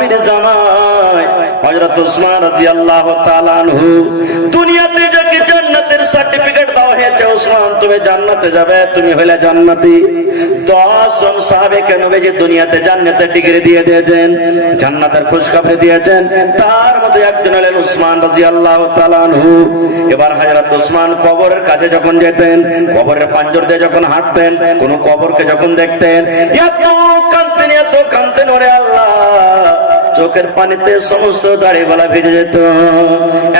নবীর জামাই হযরত উসমান রাদিয়াল্লাহু তাআলা আনহু দুনিয়াতে যাকে জান্নাতের সার্টিফিকেট দেওয়া হয়েছে, উসমান তুমি জান্নাতে যাবে, তুমি হলে জান্নাতি। 10 জন সাহাবাকে নবীজি দুনিয়াতে জান্নাতের ডিগ্রি দিয়ে দিয়েছেন, জান্নাতের খুশখবরি দিয়েছেন। তার মধ্যে একজন হলেন উসমান রাদিয়াল্লাহু তাআলা আনহু। এবার হযরত উসমান কবরের কাছে যখন যেতেন, কবরের পাঞ্জর দিয়ে যখন হাঁটতেন, কোন কবরকে যখন দেখতেন, এত কাঁদতেন ওরে আল্লাহ, চোখের পানিতে সমস্ত দাড়িওয়ালা ভিজে যেত।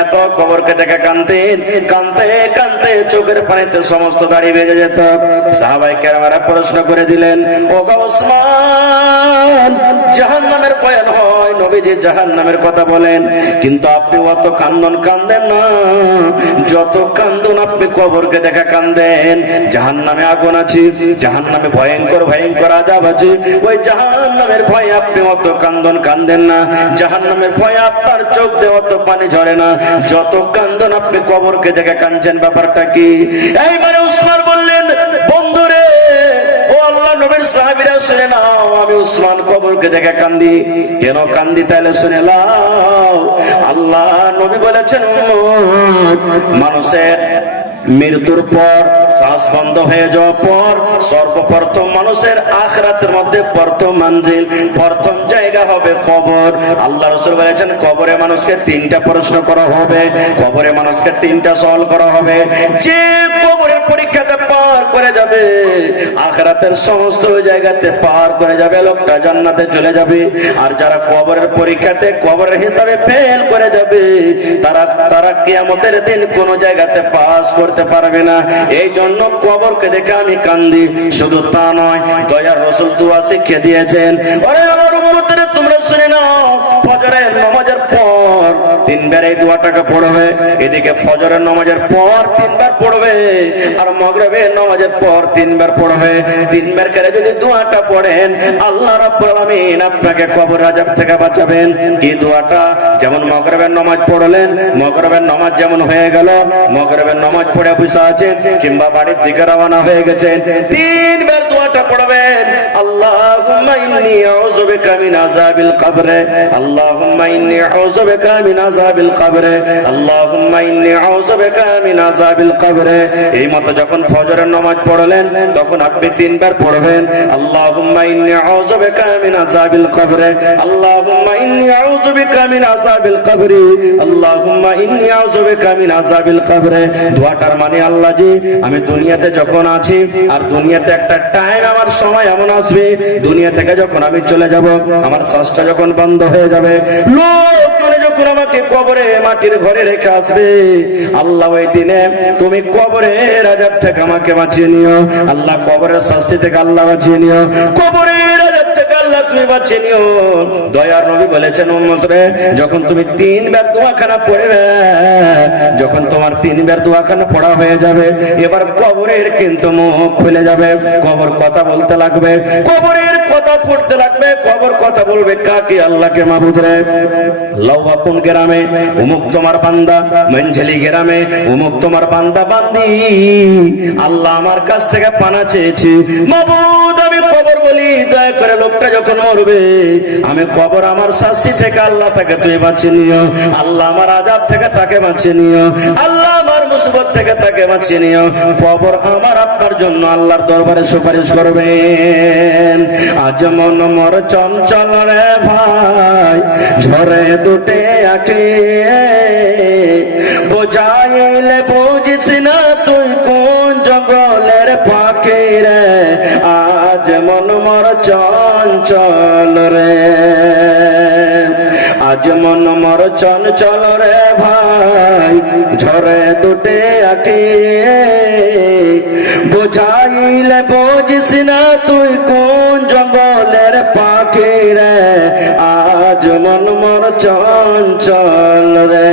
এত কবরকে দেখে কাঁদতেন, কাঁদতে চোখের পানিতে সমস্ত দাড়ি ভেজে যেত। সাহাবায়ে কেরামেরা প্রশ্ন করে দিলেন, ও গো উসমান, জাহান্নামের বয়ান হয়, নবীজি জাহান্নামের কথা বলেন, কিন্তু আপনি অত কাঁদেন না যত কান্দন আপনি কবরকে দেখা কান্দেন। জাহান্নামে আগুন আছে, জাহান্নামে ভয়ঙ্কর আযাব আছে, ওই জাহান্নামের ভয়ে আপনি অত কান্দেন না, জাহান্নামের ভয়ে আপনার চোখ দিয়ে অত পানি ঝরে না যত কান্দন আপনি কবরকে দেখে কাঁদছেন। ব্যাপারটা কি? এইবারে উসমান বললেন, বন্ধুরে, ও আল্লাহ নবীর সাহাবীরা শুনে নাও, আমি উসমান কবরকে দেখে কান্দি। কেন কান্দি তাহলে শুনে নাও। আল্লাহ নবী বলেছেন, মানুষের মৃত্যুর পর, শ্বাস বন্ধ হয়ে যাওয়ার পর সর্বপ্রথম মানুষের আখিরাতের মধ্যে প্রথম মঞ্জিল, প্রথম জায়গা হবে কবর। আল্লাহ রাসূল বলেছেন, কবরে মানুষকে 3টা প্রশ্ন করা হবে, কবরে মানুষকে 3টা সওয়াল করা হবে। যে কবরের পরীক্ষাতে পার করে যাবে, আখিরাতের সমস্ত জায়গাতে পার করে যাবে, লোকটা জান্নাতে চলে যাবে। আর যারা কবরের পরীক্ষাতে, কবরের হিসাবে ফেল করে যাবে, তারা কিয়ামতের দিন কোন জায়গাতে পাস করতে পারবে না। এই জন্য কবরকে দেখে আমি কান্দি। শুধু তা নয়, দয়ার রাসূল দোয়া শিখিয়ে দিয়েছেন, ওরে আমার উম্মতেরা তোমরা শুনে নাও, ফজরের নামাজের পর 3 বার এই দোয়াটাকে পড়বে। এদিকে ফজরের নামাজের পর 3 বার পড়বে, আর মাগরিবের নামাজের পর 3 বার পড়বে। 3 বার করে যদি দোয়াটা পড়েন, আল্লাহ রাব্বুল আলামিন আপনাকে কবর আযাব থেকে বাঁচাবেন। কি দোয়াটা? যেমন মাগরিবের নামাজ পড়লেন, মাগরিবের নামাজ যেমন হয়ে গেল, মাগরিবের নামাজ পড়ে বসে আছেন কিংবা বাড়ির দিকে রওনা হয়ে গেছেন, 3 বার দোয়াটা পড়বেন, আল্লাহুম্মা ইন্নী আউযু বিকা মিন আযাবিল কবর, আল্লাহুম্মা ইন্নী আউযু বিকা মিন আযাবিল কবর, আল্লাহুম্মা ইন্নী আউযু বিকা মিন আযাবিল কবর। এই মতো যখন ফজরের নামাজ পড়লেন, তখন আপনি 3 বার পড়বেন, আল্লাহুম্মা ইন্নী আউযু বিকা মিন আযাবিল কবর, আল্লাহুম্মা ইন্নী আউযু বিকা মিন আযাবিল কবর, আল্লাহুম্মা ইন্নী আউযু বিকা মিন আযাবিল কবর। দোয়াটার মানে, আল্লাহ জি, আমি দুনিয়াতে যখন আছি, আর দুনিয়াতে একটা টাইম, আমার সময় এমন আসবে, দুনিয়া থেকে যখন আমি চলে যাব, আমার শ্বাসটা যখন বন্ধ হয়ে যাবে, লোকজনে যখন আমাকে কবরে মাটির ঘরে রেখে আসবে, আল্লাহ ওই দিনে তুমি কবরের আযাব থেকে আমাকে বাঁচিয়ে নিও। আল্লাহ কবরের শাস্তি থেকে আল্লাহ বাঁচিয়ে নিও, কবরের আযাব থেকে আল্লাহ তুমি বাঁচিয়ে নিও। দয়ার নবী বলেছেন, উম্মতরে, যখন তুমি 3 বার দোয়াখানা পড়বে, যখন তোমার 3 বার দোয়াখানা পড়া হয়ে যাবে, এবার কবরের কিন্তু মুখ খুলে যাবে, কবর কথা বলতে লাগবে, কবরের কথা পড়তে লাগবে, কবর কথা বলবে কাকে? আল্লাহকে। মাবুদরে, লাউয়াকুন গ্রামে উমুক তোমার বান্দা, মঞ্জলি গ্রামে উমুক তোমার বান্দা বান্দি, আল্লাহ আমার কাছ থেকে পানা চেয়েছি, মাবুদ আমি কবর বলি, দয়া করে লোকটা যখন মরবে, আমি কবর আমার শাস্তি থেকে আল্লাহ তাকে তুমি বাঁচিয়ে নিও, আল্লাহ আমার আযাব থেকে তাকে বাঁচিয়ে নিও, আল্লাহ আমার মুসিবত থেকে তাকে বাঁচিয়ে নিও। কবর আমার আপনার জন্য আল্লাহর দরবারে সুপারিশ করবেন। আজ মন মোর চঞ্চল রে ভাই, ঝরে দুটে আঁখি, বোঝাইলে বুঝিস না তুই কোন জঙ্গলের পাখি রে, আজ মন মোর চঞ্চল রে, আজ মন মোর চঞ্চল রে ভাই, ঝরে দুটে আঁখি, বোঝাইলে বুঝিস না তুই কোন জঙ্গলের পাখি রে, আজ মন মোর চঞ্চল রে।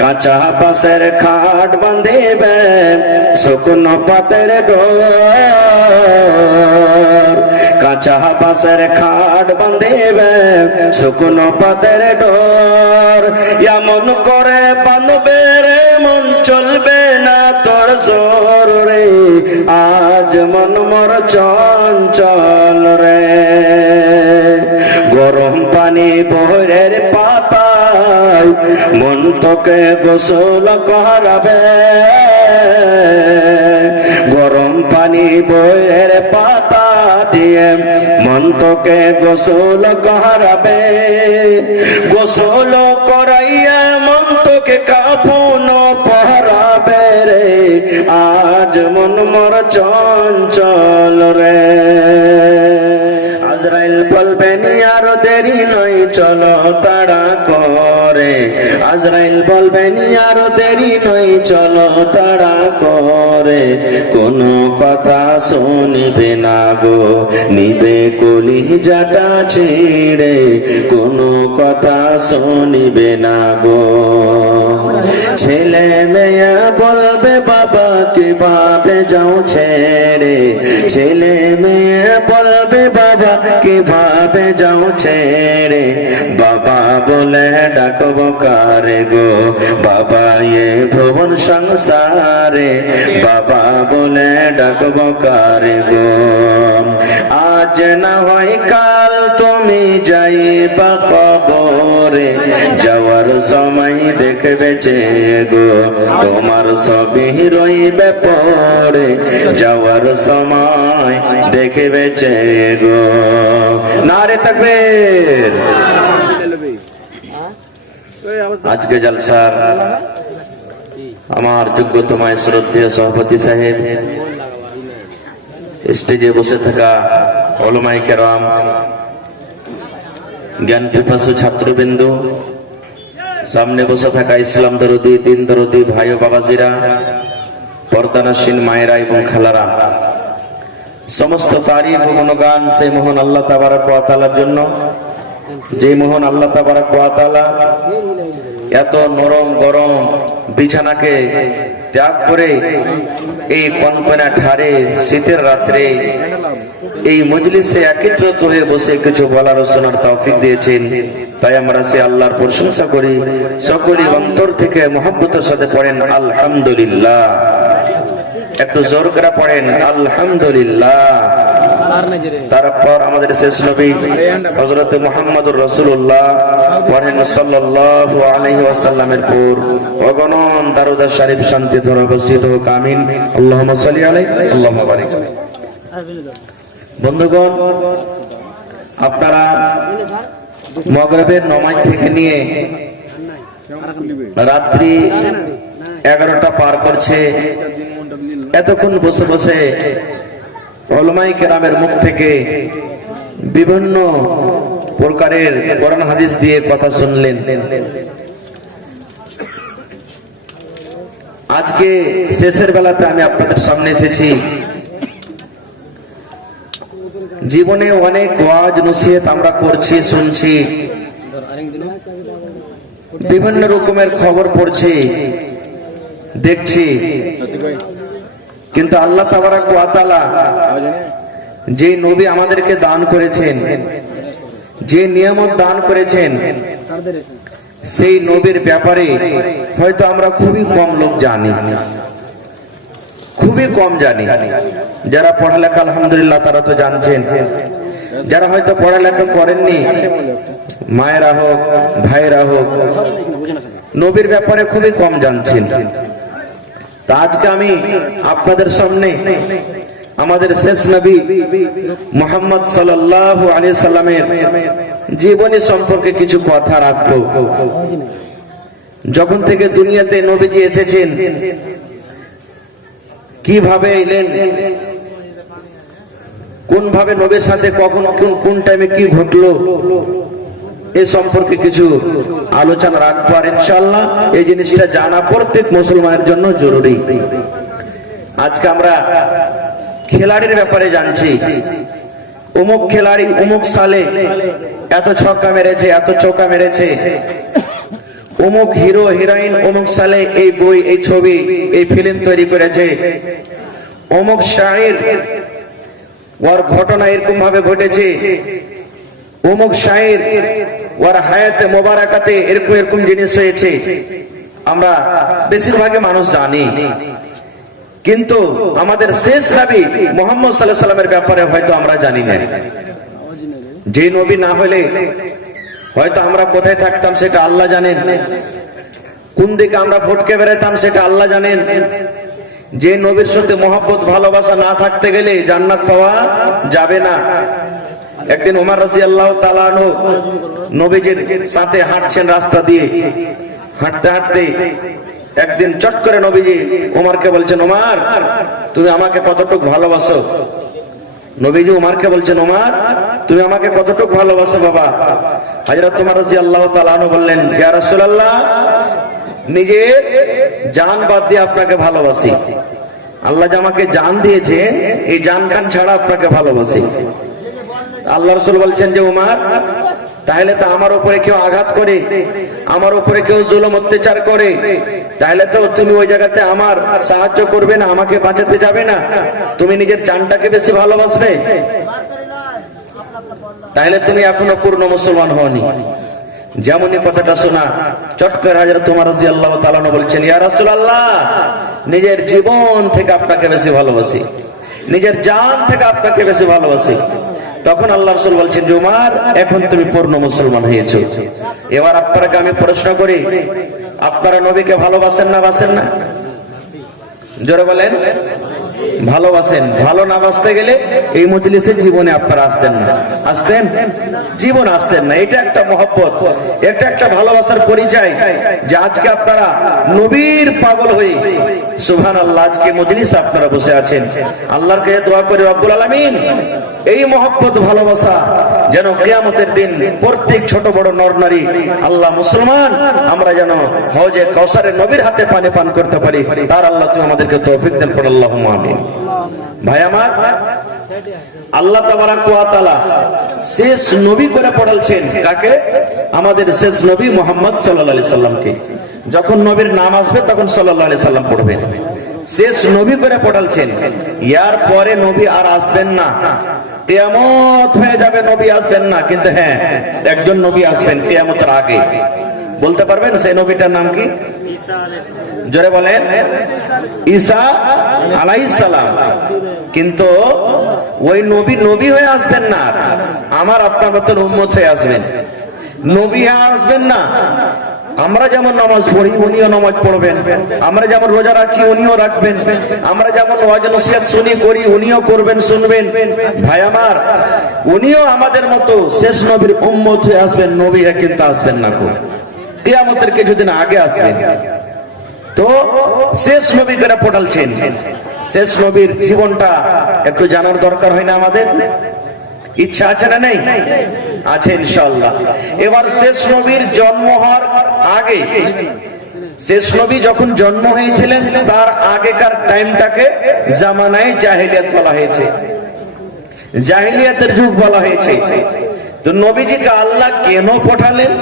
কাঁচা বাঁশের খাট বাঁধিবে, শুকনো পাতের ডোর, কাঁচা বাঁশের খাট বাঁধিবে, শুকনো পাতের ডোর, এমন করে বাঁধবে রে মন চলবে না তোর জোর রে, আজ মন মোর চঞ্চল রে। গরম পানি বহরের পাতায় মন তোকে গোসল করাবে, গরম পানি বহরের পাতা দিয়ে মন তোকে গোসল করাবে, গোসল করাইয়া মন তোকে কাফন পরাবে রে, আজ মন মোর চঞ্চল রে। আজরাইল বলবেন আর দেরি নয় চলো তাড়া করে, আজরাইল বলবেন আর দেরি নয় চলো তাড়া করে, কোনো কথা শুনিবে না গো নিবে কলিজাটা ছিঁড়ে, কোনো কথা শুনিবে না গো। ছেলে মেয়ে বলবে বাবা কিভাবে যাও ছেড়ে, ছেলে মেয়ে বলবে বাবা কিভাবে যাও ছেড়ে, বাবা বলে ডাকবো কারে গো বাবা এ ভুবন সংসারে, বাবা বলে ডাকবো কারে গো। আজ না হয় কাল তুমি যাইবা কবরে, যাওয়ার সময় দেখবে গো তোমার সবই রইবে পড়ে, যাওয়ার সময় দেখবে গো। নারে তাকবীর। আজকে জলসার আমার যোগ্যতমায় শ্রদ্ধেয় সভাপতি সাহেব, স্টেজে বসে থাকা ওলামায়ে কেরাম, জ্ঞান পিপাসু ছাত্রবৃন্দ, সামনে বসে থাকা ইসলাম দরদি দিন দরদি ভাই ও বাবাজিরা, পর্দানাসীন মায়েরা এবং খালারা, সমস্ত তারিফ ও গুণগান সেই মহান আল্লাহ তাবারক ওয়া তাআলার জন্য, যে মহান আল্লাহ তাবারক ওয়া তাআলা এত নরম গরম বিছানাকে ত্যাগ করে এই কনকনা ঠারে শীতের রাত্রে এই মজলিসে একত্রিত হয়ে বসে কিছু বলার ও শোনার তৌফিক দিয়েছেন, তাই আমরা সে আল্লাহর প্রশংসা করি। সকলেই অন্তর থেকে মহব্বতের সাথে পড়েন আলহামদুলিল্লাহ। একটু জোর করে পড়েন আলহামদুলিল্লাহ। তারপর আমাদের শেষ নবী হযরত মুহাম্মদুর রাসূলুল্লাহ পড়েন সাল্লাল্লাহু আলাইহি ওয়াসাল্লামের পর অগণন দারুদ শরীফ শান্তি ধরে অবস্থিত হোক, আমিন। আল্লাহুম্মা সাল্লি আলাইহি আল্লাহুম্মা বারিক। বন্ধুগণ, আপনারা মাগরিবের নামাজ থেকে নিয়ে রাত্রি 11টা পার করছে, এতক্ষণ বসে বসে উলামায়ে কেরামের মুখ থেকে বিভিন্ন প্রকারের কোরআন হাদিস দিয়ে কথা শুনলেন। আজকে শেষের বেলাতে আমি আপনাদের সামনে এসেছি। জীবনে অনেক ওয়াজ নসিহত আমরা করছি, শুনছি, বিভিন্ন রকমের খবর পড়ছি, দেখছি, কিন্তু আল্লাহ তাবারক ওয়া তাআলা যে নবী আমাদেরকে দান করেছেন, যে নিয়ামত দান করেছেন, সেই নবীর ব্যাপারে হয়তো আমরা খুবই কম লোক জানি, খুবই কম জানি। যারা পড়ালেখা আলহামদুলিল্লাহ তারা তো জানছেন, যারা হয়তো পড়ালেখা করেননি, মায়েরা হোক ভাইরা হোক, নবীর ব্যাপারে খুবই কম জানছেন। তা আজকে আমি আপনাদের সামনে আমাদের শেষ নবী মুহাম্মদ সাল্লাল্লাহু আলাইহি সাল্লামের জীবনী সম্পর্কে কিছু কথা রাখবো। যখন থেকে দুনিয়াতে নবীজি এসেছেন, কিভাবে এলেন, কোন ভাবে নবীর সাথে কখন কোন টাইমে কি ঘটলো, এ সম্পর্কে কিছু আলোচনা রাখবো। আর ইনশাআল্লাহ এই জিনিসটা জানা প্রত্যেক মুসলমানের জন্য জরুরি। আজকে আমরা খেলাড়ির ব্যাপারে জানছি, অমুক খেলাড়ি অমুক সালে এত ছক্কা মেরেছে, এত চৌকা মেরেছে, অমুক হিরো হিরোইন অমুক সালে এই বই, এই ছবি, এই ফিল্ম তৈরি করেছে, অমুক শায়ের ওর ঘটনা এরকম ভাবে ঘটেছে, অমুক শায়ের ওর হায়াতে মোবারকাতে এরকম এরকম জিনিস হয়েছে। আমরা বেশিরভাগই মানুষ জানি, কিন্তু আমাদের শেষ নবী মুহাম্মদ সাল্লাল্লাহু আলাইহি সাল্লামের ব্যাপারে হয়তো আমরা জানি না। যে নবী না হলে হয়তো আমরা কোথায় থাকতাম সেটা আল্লাহ জানেন, কোন দিকে আমরা ভটকে বেড়াতাম সেটা আল্লাহ জানেন। যে নবীর সাথে মহব্বত ভালোবাসা না থাকতে গেলে জান্নাত পাওয়া যাবে না। একদিন ওমর রাদিয়াল্লাহু তাআলা আনহু নবীজির সাথে হাঁটছেন রাস্তা দিয়ে, হাঁটতে হাঁটতে একদিন চট করে নবীজি ওমরকে বলছেন, ওমর তুমি আমাকে কতটুকু ভালোবাসো? নবীজি ওমরকে বলছেন, ওমর তুমি আমাকে কতটুকু ভালোবাসো বাবা? হযরত ওমর রাদিয়াল্লাহু তাআলা আনহু বললেন, ইয়া রাসূলুল্লাহ, নিজের জান বাদ দিয়ে আপনাকে ভালোবাসি। আল্লাহ যে আমাকে জান দিয়েছে, এই জান খান ছাড়া আপনাকে ভালোবাসি। আল্লাহ রাসূল বলছেন যে ওমর, তাহলে তো আমার উপরে কেউ আঘাত করে, আমার উপরে কেউ জুলুম অত্যাচার করে, তাহলে তো তুমি ওই জায়গাতে আমার সাহায্য করবে না, আমাকে বাঁচাতে যাবে না, তুমি নিজের জানটাকে বেশি ভালোবাসবে, তাহলে তুমি এখনো পূর্ণ মুসলমান হওনি। যেমনই কথাটা শোনা চট করে হযরত ওমর রাদিয়াল্লাহু তাআলা বলছেন, ইয়া রাসূলুল্লাহ, নিজের জীবন থেকে আপনাকে বেশি ভালোবাসি, নিজের জান থেকে আপনাকে বেশি ভালোবাসি। তখন আল্লাহ রাসূল বলছেন যে ওমর, এখন তুমি পূর্ণ মুসলমান হয়েছো। এবার আপনাকে আমি প্রশ্ন করি, আপনারা নবীকে ভালোবাসেন না বাসেন না? জোরে বলেন। ভালোবাসেন। ভালো না বাসতে গেলে এই মজলিসে জীবনে আপনারা আসতেন না, আসতেন? জীবন আসতেন না। এটা একটা মহব্বত, এটা একটা ভালোবাসার পরিচয় যে আজকে আপনারা নবীর পাগল হয়ে সুবহানাল্লাহ আজকে মজলিস আপনারা বসে আছেন। আল্লাহর কাছে দোয়া করি রব্বুল আলামিন এই মহব্বত ভালোবাসা যেন কিয়ামতের দিন প্রত্যেক ছোট বড় নর নারী আল্লাহ মুসলমান আমরা যেন হজে কাউসারের নবীর হাতে পানি পান করতে পারি, তার আল্লাহ তুমি আমাদেরকে তৌফিক দেন, পড়ে আল্লাহুম্মা আমিন। ভাই আমার, আল্লাহ তাবারাক ওয়া তাআলা শেষ নবী করে পড়ালছেন কাকে? আমাদের শেষ নবী মুহাম্মদ সাল্লাল্লাহু আলাইহি সাল্লামকে। যখন নবীর নাম আসবে তখন সাল্লাল্লাহু আলাইহি সাল্লাম পড়বেন। শেষ নবী করে পড়ালছেন। ইয়ার পরে নবী আর আসবেন না, কিয়ামত হয়ে যাবে, নবী আসবেন না। কিন্তু হ্যাঁ, একজন নবী আসবেন কিয়ামতের আগে। বলতে পারবেন সেই নবীটার নাম কি? জোরে বলেন। ঈসা আলাইহিস সালাম। কিন্তু ওই নবী নবী হয়ে আসবেন না, আমার আপনার মতন উম্মত হয়ে আসবেন। নবী হয়ে আসবেন না। আমরা যেমন নামাজ পড়ি উনিও নামাজ পড়বেন, আমরা যেমন রোজা রাখি উনিও রাখবেন, আমরা যেমন ওয়াজ নসিহত শুনি করি উনিও করবেন, শুনবেন। ভাই আমার, উনিও আমাদের মতো শেষ নবীর উম্মত হয়ে আসবেন, নবী হয়ে কিন্তু আসবেন না। কিয়ামতের কিছুদিন আগে আসবেন। তো শেষ নবী করে পড়ালছেন। শেষ নবীর জীবনটা একটু জানার দরকার হয় না আমাদের? ইচ্ছা আছে না নেই? আছে ইনশাআল্লাহ। এবার শেষ নবীর জন্ম হওয়ার আগে, শেষ নবী যখন জন্ম হয়েছিলেন তার আগেকার টাইমটাকে জামানায়ে জাহেলিয়াত বলা হয়েছে, জাহেলিয়াতের যুগ বলা হয়েছে। তো নবীজিকে আল্লাহ কেন পাঠালেন,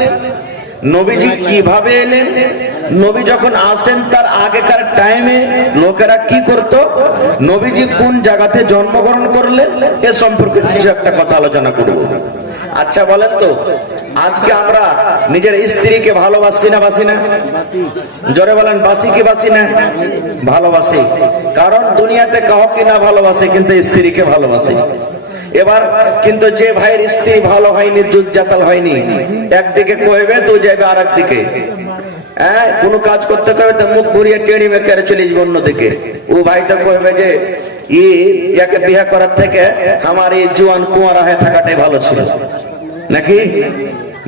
নবীজি কিভাবে এলেন, নবী যখন আসেন তার আগেকার টাইমে লোকেরা কি করত, নবীজি কোন জায়গাতে জন্মগ্রহণ করলেন, এ সম্পর্কে কিছু একটা কথা আলোচনা করব। আচ্ছা বলেন তো, আজকে আমরা নিজের স্ত্রীকে ভালোবাসি না বাসি না? জোরে বলেন, বাসি কি বাসি না? ভালোবাসি। কারণ দুনিয়াতে কাউকে না ভালোবাসে, কিন্তু স্ত্রীকে ভালোবাসে। এবার কিন্তু যে ভাইয়ের স্ত্রী ভালো হয়নি, দুধ জাতাল হয়নি, একদিকে কইবে তো যাবে আর একদিকে। হ্যাঁ, কোনো কাজ করতে কবে তো মুখ ঘুরিয়ে টেড়ি বেকারে চলে যাবে অন্যদিকে। ও ভাই তো কইবে যে ইয়াকে বিয়ে করার থেকে আমার এই জোয়ান কুয়ারা হয়ে থাকাটাই ভালো ছিল, নাকি?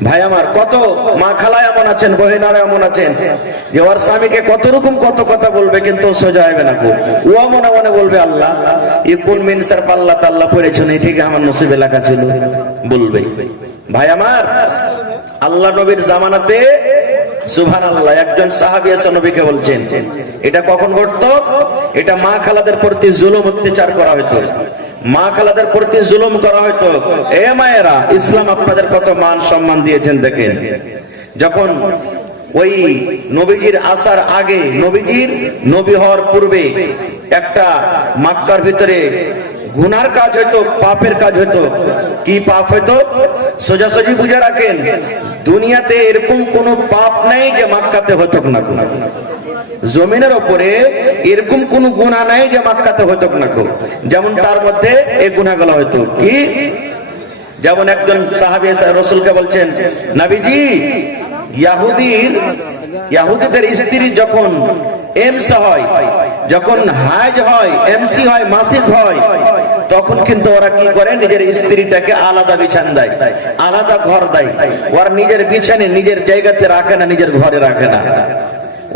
ভাই আমার, কত মা খালা এমন আছেন, বহিনারা এমন আছেন যে ওর স্বামীকে কত রকম কত কথা বলবে, কিন্তু সোজা হবে না। ও মনে মনে বলবে আল্লাহ ই কোন মিনসার পাল্লা তাল্লা পড়েছ, ঠিক আমার নসিবে লেখা ছিল, বলবে। ভাই আমার, আল্লাহ নবীর জামানাতে সুবহানাল্লাহ একজন সাহাবী এসে নবীকে বলছেন, এটা কখন ঘটতো? এটা মা খালাদের প্রতি জুলুম অত্যাচার করা হতো, মা খালাদের প্রতি জুলুম করা হতো। এ মায়েরা, ইসলাম আপনাদের কত মান সম্মান দিয়েছেন দেখেন। যখন ওই নবীজির আসার আগে, নবীজির নবী হওয়ার পূর্বে একটা মক্কার ভিতরে গুনার কাজ হইতো, পাপের কাজ হইতো। কি পাপ হইতো? সোজাসুজি বুঝে রাখেন, দুনিয়াতে এরকম কোন পাপ নাই যে মক্কাতে হতো না। জমিনের উপরে এরকম কোন গুনাহ নাই যে মক্কাতে হতো না। যেমন তার মধ্যে এই গুনাহগুলো হইতো কি? যেমন একজন সাহাবী রাসূলকে বলছেন, নবীজি, ইয়াহুদীদের স্ত্রী যখন এমস হয়, যখন হাজ হয়, এমসি হয়, মাসিক হয়, তখন কিন্তু ওরা কি করে, নিজের স্ত্রীটাকে আলাদা বিছান দেয়, আলাদা ঘর দেয়। ওরা নিজের বিছানে নিজের জায়গাতে রাখে না, নিজের ঘরে রাখে না।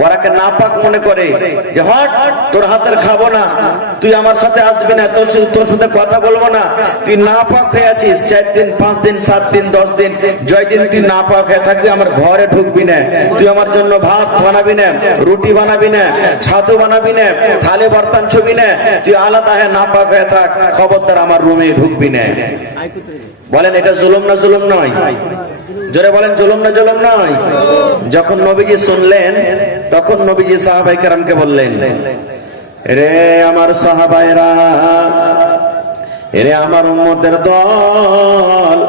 ওরাকে নাপাক মনে করে যে হট, তোর হাতের খাবো না, তুই আমার সাথে আসবি না, তোর সাথে কথা বলবো না, তুই নাপাক হয়ে আছিস, 4 দিন 5 দিন 7 দিন 10 দিন, জয়দিন তুই নাপাক হয়ে থাকবি, আমার ঘরে ঢুকবি না, তুই আমার জন্য ভাত বানাবি না, রুটি বানাবি না, ছাতু বানাবি না, থালে বর্তন ছবি না, তুই আলাদা হয়ে নাপাক হয়ে থাক, খবরদার আমার রুমে ঢুকবি না। বলেন এটা জুলুম না জুলুম নয়? জোরে বলেন জুলুম না জুলুম নয়? যখন নবীজি শুনলেন, তখন নবীজি সাহাবায়ে কেরামকে বললেন, রে আমার সাহাবায়েরা, রে আমার উম্মতের দল,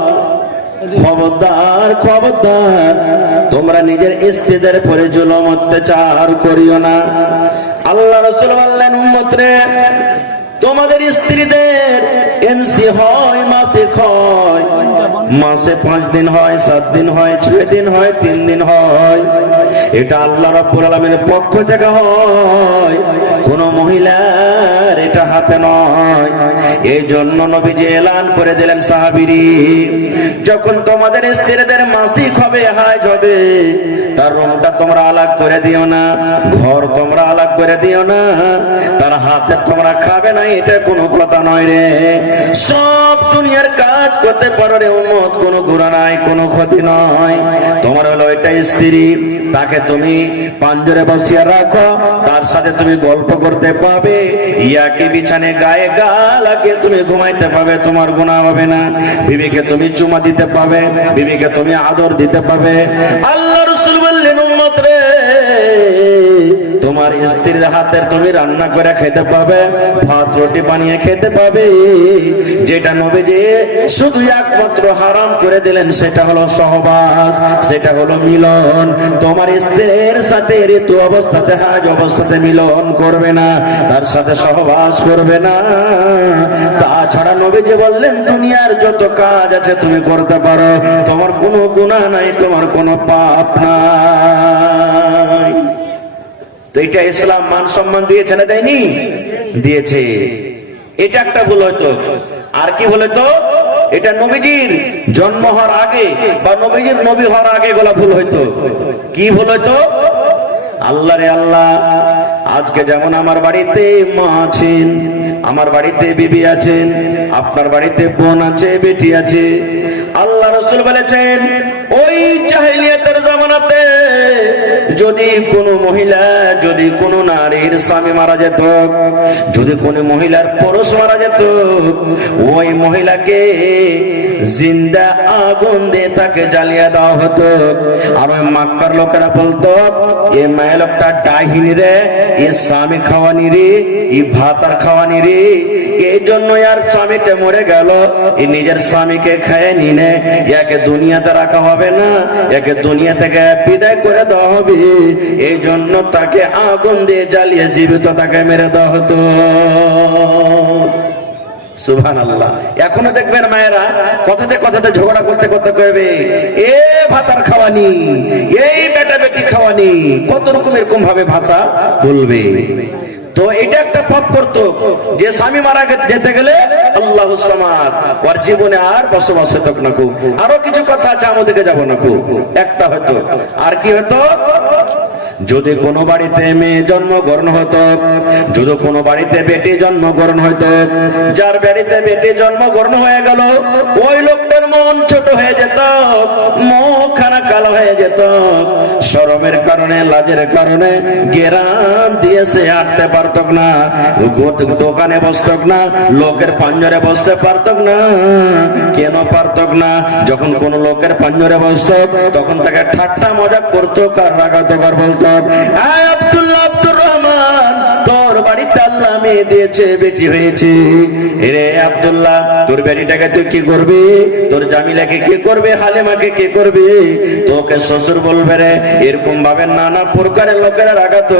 খবরদার খবরদার, তোমরা নিজের স্ত্রীদের পরে জুলুম অত্যাচার করিও না। আল্লাহ রাসূল বললেন, উম্মত রে, তোমাদের স্ত্রীদের এমসি হয়, মাসিক হয়, মাসে 5 দিন হয়, 7 দিন হয়, 6 দিন হয়, 3 দিন হয়, এটা আল্লাহ রাব্বুল আলামিনের পক্ষ থেকে হয়, কোন মহিলার এটা হাতে নয়। এই জন্য নবীজি এলান করে দিলেন, সাহাবীরি, যখন তোমাদের স্ত্রীদের মাসিক হবে, হাজ হবে, তার রুমটা তোমরা আলাগ করে দিও না, ঘর তোমরা আলাগ করে দিও না, তার হাতে তোমরা খাবে না, এটা কোনো কথা নয় রে। সব দুনিয়ার কাজ করতে পারো রে উম্মত, কোনো গুনাহ নাই, কোনো ক্ষতি নয়। তোমার হলো এটা স্ত্রী, তাকে তুমি পাঞ্জরে বসিয়ে রাখো, তার সাথে তুমি গল্প করতে পাবে, ইয়াকে বিছানে গায়ে গা লাগিয়ে তুমি ঘুমাইতে পাবে, তোমার গুনাহ হবে না। বিবিকে তুমি চুমা দিতে পাবে, বিবিকে তুমি আদর দিতে পাবে। আল্লাহ রাসূল বললেন, উম্মত রে, তোমার স্ত্রীর হাতের তুমি রান্না করে খেতে পাবে, ভাত রুটি বানিয়ে খেতে পাবে। যেটা নবীজি শুধু একমাত্র হারাম করে দিলেন, সেটা হলো সহবাস, সেটা হলো মিলন। তোমার স্ত্রীর সাথে ঋতু অবস্থাতে, হাজ অবস্থাতে মিলন করবে না, তার সাথে সহবাস করবে না। তাছাড়া নবীজি বললেন, দুনিয়ার যত কাজ আছে তুমি করতে পারো, তোমার কোনো গুনাহ নাই, তোমার কোনো পাপ নাই। তো এটা ইসলাম মান সম্মান দিয়েছে না দেয়নি? দিয়েছে। এটা একটা ভুল হয়তো। আর কি ভুল হয়তো? এটা নবীজির জন্ম হওয়ার আগে বা নবীজির নবী হওয়ার আগে গোলা ভুল হয়তো। কি ভুল হয়তো? আল্লাহ রে আল্লাহ, আজকে যেমন আমার বাড়িতে মা আছেন, আমার বাড়িতে বিবি আছেন, আপনার বাড়িতে বোন আছে, বেটি আছে। আল্লাহ রাসূল বলেছেন, ওই জাহেলিয়াতের জামানাতে যদি কোনো মহিলা, যদি কোনো নারীর স্বামী মারা যেত, যদি কোনো মহিলার পুরুষ মারা যেত, ওই মহিলাকে জিন্দা আগুন দিয়ে তাকে জ্বালিয়ে দেওয়া হতো। আর ওই মক্কার লোকেরা বলতো, এ মায়ের লোকটা ডাহিনী রে, এ স্বামী খাওয়ানি রে, এ ভাতার খাওয়ানি রে, এই জন্য আর স্বামীটা মরে গেল, এ নিজের স্বামীকে খায় নিনে, একে দুনিয়াতে রাখা হবে না, একে দুনিয়া থেকে বিদায় করে দেওয়া হবে। এই জন্য তাকে আগুন দিয়ে জ্বালিয়ে জীবিত তাকে মেরে দেওয়া হতো। সুবহানাল্লাহ। এখনো দেখবেন মায়েরা কথাতে কথাতে ঝগড়া করতে করতে কইবে, এ ভাতার খাওয়ানি, এই বেটা বেটি খাওয়ানি, কত রকম এরকম ভাবে ভাষা বলবে। তো এটা একটা পাপ করতো যে স্বামী মারা যেতে গেলে আল্লাহু সামাদ, ওর জীবনে আর বসবাস হতো না। আরো কিছু কথা আছে, আমাদেরকে যাব না। একটা হয়তো আর কি হতো, যদি কোনো বাড়িতে মেয়ে জন্মগ্রহণ হতো, যদি কোনো বাড়িতে বেটি জন্মগ্রহণ হতো, যার বাড়িতে বেটি জন্মগ্রহণ হয়ে গেল, ওই লোকটার মন ছোট হয়ে যেত, মুখখানা কালো হয়ে যেত, শরমের কারণে, লাজের কারণে গেরাম দিয়ে সে হাঁটতে পারত না, দোকানে বসত না, লোকের পাঞ্জরে বসতে পারত না। কেন পারত না? যখন কোন লোকের পাঞ্জরে বসত, তখন তাকে ঠাট্টা মজাক করতো, কার রাগাতো, কার বলতো, আব্দুল্লাহ, আব্দুর রহমান, তোর বাড়িতে বাড়িতে আল্লাহ মেয়ে দিয়েছে, বেটি হয়েছে। রে আব্দুল্লাহ, তোর বেটিটাকে তুই কি করবি? তোর জামিলাকে কি করবে? হালিমাকে কি করবে? তোকে শ্বশুর বলবে রে। এরকম ভাবে নানা প্রকারের লোকেরা রাগাত।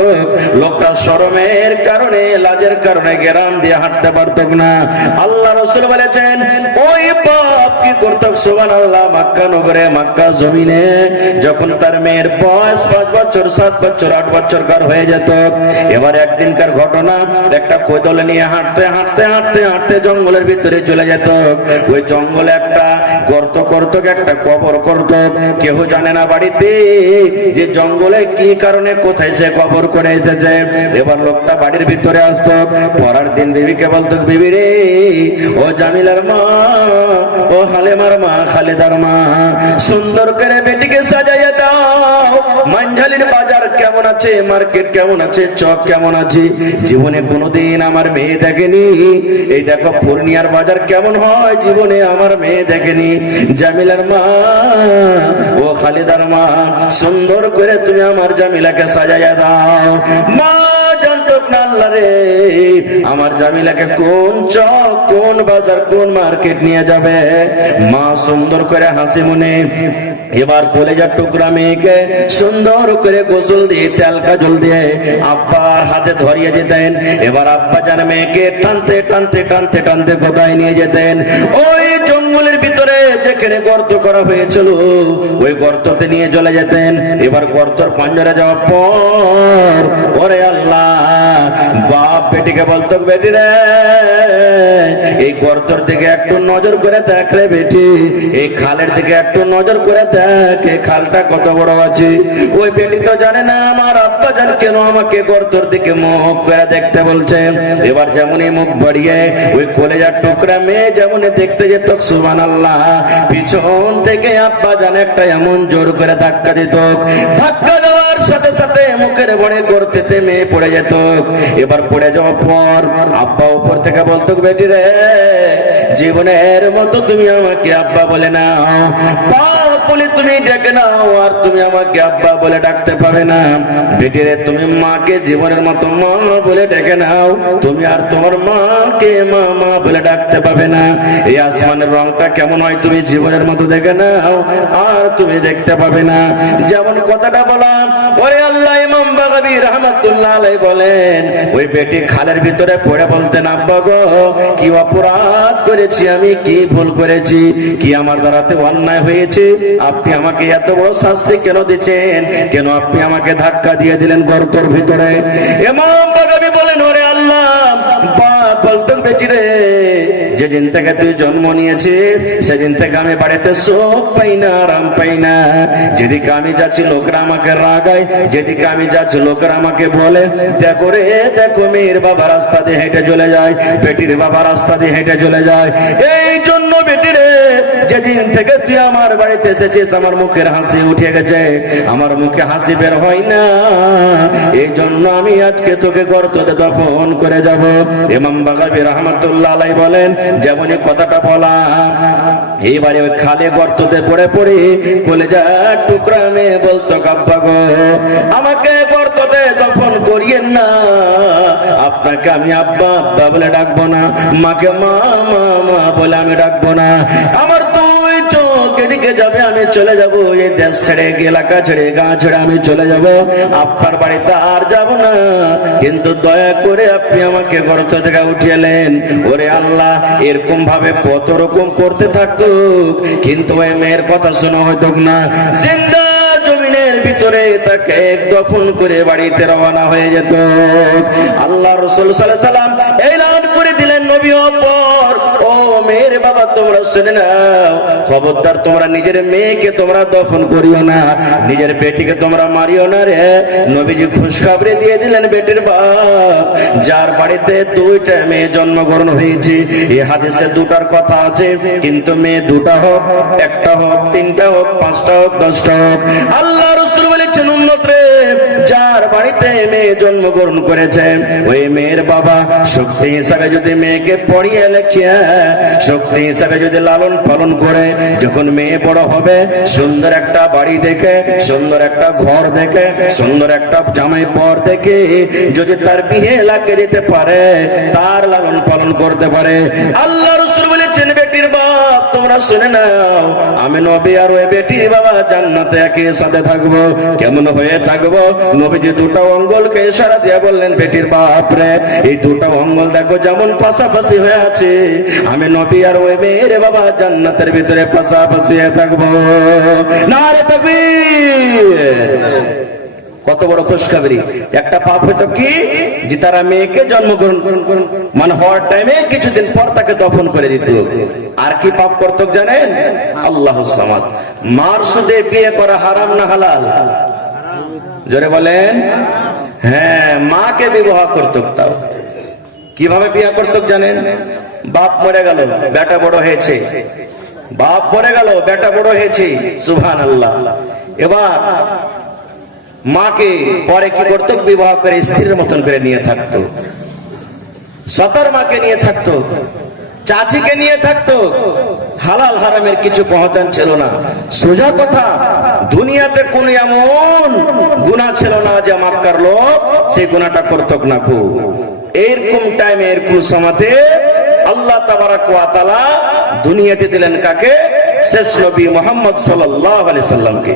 লোকটা শরমের কারণে, লাজের কারণে গ্রাম দিয়ে হাঁটতে পারত না। আল্লাহ রাসূল বলেছেন, ওই বাপ কি করত? সুবহানাল্লাহ, মক্কা নগরে, মক্কা জমিনে যখন তার মেয়ের বয়স 5 বছর, 7 বছর, 8 বছর কার হয়ে যেত, এবার একদিনকার ঘটনা, একটা কোদল নিয়ে হাঁটতে হাঁটতে হাঁটতে হাঁটতে জঙ্গলের ভিতরে চলে যেত। ওই জঙ্গলে একটা গর্ত করত, একটা কবর করত। কেউ জানে না বাড়িতে যে জঙ্গলে কি কারণে কোথায় সে কবর করে এসেছে। এবার লোকটা বাড়ির ভিতরে আসতো, পরের দিন বিবিকে বলতো, বিবি রে, ও জামিলার মা, ও হালেমার মা, খালেদার মা, সুন্দর করে বেটিকে সাজাইয়া দাও। মানঝালির বাজার কেমন আছে, মার্কেট কেমন আছে, চক কেমন আছে, জীবনে কোনোদিন আমার মেয়ে দেখেনি। এই দেখো পূর্ণিয়ার বাজার কেমন হয়, জীবনে আমার মেয়ে দেখেনি। জামিলার মা, ও খালেদার মা, সুন্দর করে তুমি আমার জামিলাকে সাজাইয়া দাও। মা জানতো না আল্লাহ রে, আমার জামিলাকে কোন চক, কোন বাজার, কোন মার্কেট নিয়ে যাবে। মা সুন্দর করে হাসি মনে এবার কলেজার টুকরা মেয়েকে সুন্দর করে গোসল দিয়ে, তেল কাজল দিয়ে আব্বার হাতে ধরিয়ে যেতেন। এবার আব্বা জান মেয়েকে টানতে টানতে টানতে টানতে কোথায় নিয়ে যেতেন? ওই জঙ্গলের ভিতরে যেখানে গর্ত করা হয়েছিল, ওই গর্ততে নিয়ে চলে যেতেন। এবার গর্তর পাঞ্জরে যাওয়ার পর, ওরে আল্লাহ, বাপ বেটিকে বলতো, বেটি রে, এই গর্তর দিকে একটু নজর করে দেখ রে বেটি, এই খালের দিকে একটু নজর করে দেখ, এই খালটা কত বড় আছে। ওই বেটি তো জানে না আমার আব্বা জান কেন আমাকে গর্তর দিকে মুখ করে দেখতে বলছে। এবার যেমনই মুখ বাড়িয়ে ওই কলেজার টুকরা মেয়ে যেমন দেখতে যেত, সুবহানাল্লাহ, পিছন থেকে আব্বা জান একটা এমন জোর করে ধাক্কা দিত। ধাক্কা দেওয়ার সাথে সাথে মুখের বড়ে গর্তেতে মেয়ে পড়ে যেত। এবার পড়ে যাওয়ার পর আব্বা উপর থেকে বলতো, বেটি রে, জীবনের মতো তুমি আমাকে আব্বা বলে নাও, বাপ বলে তুমি ডেকে নাও, আর তুমি আমাকে আব্বা বলে ডাকতে পাবে না। বেটি রে, তুমি মাকে জীবনের মতো মা বলে ডেকে নাও, তুমি আর তোমার মাকে মা মা বলে ডাকতে পাবে না। এই আসমানের রংটা কেমন হয় তুমি জীবনের মতো দেখে নাও, আর তুমি দেখতে পাবে না। যেমন কথাটা বললাম, ওরে আল্লাহ, ইমাম বাগাবী রাহমাতুল্লাহ আলাইহি বলেন, ওই বেটি খালের ভিতরে পড়ে বলতেন, আব্বা গো, কি অপরাধ করেছি আমি, কি ভুল করেছি, কি আমার দ্বারাতে অন্যায় হয়েছে, আপনি আমাকে এত বড় শাস্তি কেন দিচ্ছেন, কেন আপনি আমাকে ধাক্কা দিয়ে দিলেন গর্তের ভিতরে? ইমাম বাগাবী বলেন, ওরে আল্লাহ, বাপ বলতো, বেটি রে, যেদিন থেকে তুই জন্ম নিয়েছিস সেদিন থেকে আমি বাড়িতে সুখ পাই না, আরাম পাই না। যেদিকে আমি যাচ্ছি লোকরা আমাকে রাগায়, যেদিকে আমি যাচ্ছি লোকরা আমাকে বলে, দেখো রে, দেখো মেয়ের বাবা রাস্তা দিয়ে হেঁটে চলে যায়, বেটির বাবা রাস্তা দিয়ে হেঁটে চলে যায়। এই জন্য বেটি রে, যেদিন থেকে তুই আমার বাড়িতে এসেছিস আমার মুখের হাসি উঠে গেছে, আমার মুখে হাসি বের হয় না। এই জন্য আমি আজকে তোকে গর্ততে দফন করে যাব। ইমাম বাগাবী রাহমাতুল্লাহ আলাইহি বলেন, যেমনই কথাটা বলা, এইবারে ওই খালে গর্ততে পড়ে পড়ে কলেজার টুকরা মেয়ে বলতো, আব্বা গো, আমাকে গর্ততে দফন করিয়েন না, আপনাকে আমি আব্বা আব্বা বলে ডাকবো না, মাকে মা মা মা বলে আমি ডাকবো না। আমার দুই চোখ এদিকে যাবে, আমি চলে যাব, এই দেশ ছেড়ে, এলাকা ছেড়ে, গাঁ ছেড়ে আমি চলে যাব, আপনার বাড়িতে আর যাব না। কিন্তু দয়া করে আপনি আমাকে গর্ত থেকে উঠিয়েলেন। ওরে আল্লাহ, এরকম ভাবে কত রকম করতে থাকতো, কিন্তু ওই মেয়ের কথা শোনা হয়তো না। জিন্দা জমিনের ভিতরে তাকে দফন করে বাড়িতে রওনা হয়ে যেত। আল্লাহ রাসূল সাল্লাল্লাহু আলাইহি সাল্লাম এলান করে দিলেন, নবী অপর, ও মেয়ের বাবা, তোমরা শুনে নাও, খবরদার তোমরা নিজের মেয়েকে তোমরা দফন করিও না, নিজের বেটিকে তোমরা মারিও না রে। নবীজি খুশখবরি দিয়ে দিলেন, বেটির বাপ, যার বাড়িতে দুইটা মেয়ে জন্মগ্রহণ হয়েছে, এই হাদিসে দুটার কথা আছে, কিন্তু মেয়ে দুটা হোক, একটা হোক, তিনটা হোক, পাঁচটা হোক, 10টা হোক, আল্লাহ রাসূল বলেছেন, উম্মত রে, যার বাড়িতে মেয়ে জন্মগ্রহণ করেছে ওই মেয়ের বাবা শক্তি হিসাবে যদি মেয়েকে পড়িয়ে লেখিয়ে শক্তি হিসাবে যদি লালন পালন করে যখন মেয়ে বড় হবে সুন্দর একটা বাড়ি দেখে সুন্দর একটা ঘর দেখে সুন্দর একটা জামাই পর দেখে যদি তার বিয়ে লাগিয়ে দিতে পারে তার লালন পালন করতে পারে। আল্লাহ রাসূল বলেছেন বেটির বাপ তোমরা শুনে নাও আমি নবী আর ওই বেটির বাবা জান্নাতে একই সাথে থাকবো। কেমন হয়ে থাকবো? নবীজি দুটো আঙ্গুলকে ইশারা দিয়ে বললেন বেটির বাপ রে এই দুটো আঙ্গুল দেখো যেমন পাশাপাশি হয়ে আছে আমি নবী আর ওই মেয়ের বাবা জান্নাতের ভিতরে পাশাপাশি হয়ে থাকবো। নারে তাকবীর! কত বড় খুশখবরি। একটা পাপ হতো কি যে তারা মেয়েকে জন্মগ্রহণ মানে হওয়ার টাইমে কিছুদিন পর তাকে দফন করে দিত। আর কি পাপ করত জানেন? আল্লাহু সামাদ। মার সুদে বিয়ে করা হারাম না হালাল? জোরে বলেন। হ্যাঁ, মাকে বিবাহ করত। তাও কিভাবে বিয়ে করত জানেন? বাপ মরে গেল বেটা বড় হয়েছে, বাপ মরে গেল বেটা বড় হয়েছে, সুবহানাল্লাহ। এবার মাকে পরে কি করত? বিবাহ করে স্ত্রীর মতন করে নিয়ে থাকতো, সতর মাকে নিয়ে থাকতো, চাচিকে নিয়ে থাকতো। হালাল হারামের কিছু পহচান ছিল না। সোজা কথা, দুনিয়াতে কোন এমন গুনাহ ছিল না যে মক্কার লোক সেই গুনাহটা করত না। খুব এরকম টাইমে এরকম সময়তে আল্লাহ তাবারাক ওয়া তাআলা দুনিয়াতে দিলেন কাকে? শেষ নবী মুহাম্মদ সাল্লাল্লাহু আলাইহি সাল্লামকে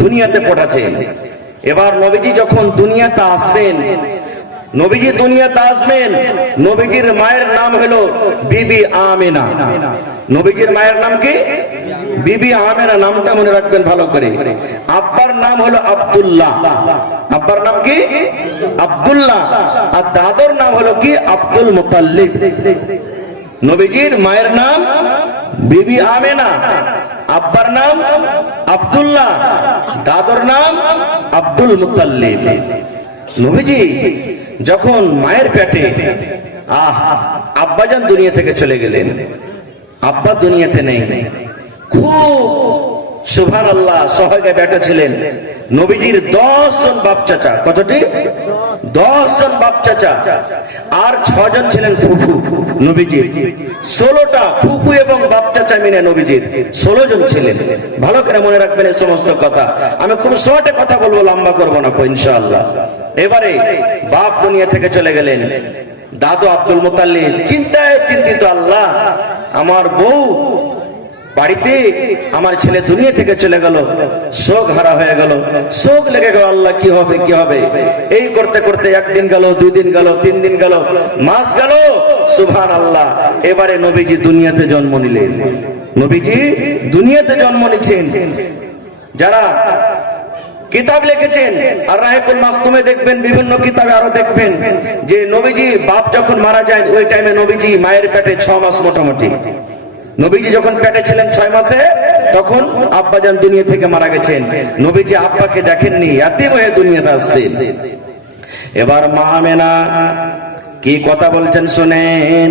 দুনিয়াতে পাঠাচ্ছেন। এবার নবীজি যখন দুনিয়াতে আসবেন, নবীজি দুনিয়াতে আসবেন, নবীজির মায়ের নাম হলো বিবি আমেনা। নবীজির মায়ের নাম কি? বিবি আমেনা। নামটা মনে রাখবেন ভালো করে। আব্বার নাম হলো আব্দুল্লাহ। আব্বার নাম কি? আব্দুল্লাহ। আর দাদর নাম হলো কি? আব্দুল মুতাল্লিব। নবীজির মায়ের নাম বিবি আমেনা, আব্বার নাম আব্দুল্লাহ, দাদর নাম আব্দুল মুতাল্লিব। নবীজি যখন মায়ের পেটে আব্বাজান দুনিয়া থেকে চলে গেলেন, আব্বা দুনিয়াতে নেই। খুব সুবহানাল্লাহ সহায়ক বেটা ছিলেন। নবীজির 10 জন বাপ চাচা। কতটি? 10 জন বাপ চাচা। আর 6 জন ছিলেন ফুফু নবীজির। 16টা ফুফু এবং বাপ চাচা মিলে নবীজির 16 জন ছিলেন। ভালো করে মনে রাখবেন এই সমস্ত কথা। আমি খুব শর্টে কথা বলবো, লম্বা করবো না ইনশাআল্লাহ। এবারে বাপ দুনিয়া থেকে চলে গেলেন। দাদু আব্দুল মুতাল্লিব চিন্তায় চিন্তিত, আল্লাহ আমার বউ বাড়িতে, আমার ছেলে দুনিয়া থেকে চলে গেল, শোক হারা হয়ে গেল, শোক লেগে গেল। আল্লাহ কি হবে কি হবে? এই করতে করতে একদিন গেল, 2 দিন গেল, 3 দিন গেল, মাস গেল। সুবহানাল্লাহ। এবারে নবীজি দুনিয়াতে জন্ম নিলেন। নবীজি দুনিয়াতে জন্ম নিচ্ছেন। যারা কিতাব লিখেছেন আর রাহিকুল মাখতুমে দেখবেন, বিভিন্ন কিতাবে আরো দেখবেন যে নবীজি বাপ যখন মারা যায় ওই টাইমে নবীজি মায়ের পেটে 6 মাস মোটামুটি। নবীজি যখন পেটে ছিলেন 6 মাসে তখন আব্বাজান দুনিয়া থেকে মারা গেছেন। নবীজি আব্বাকে দেখেননি, ইয়াতীম হয়ে দুনিয়াতে আসছেন। এবার মা আমেনা কি কথা বলছেন শুনেন।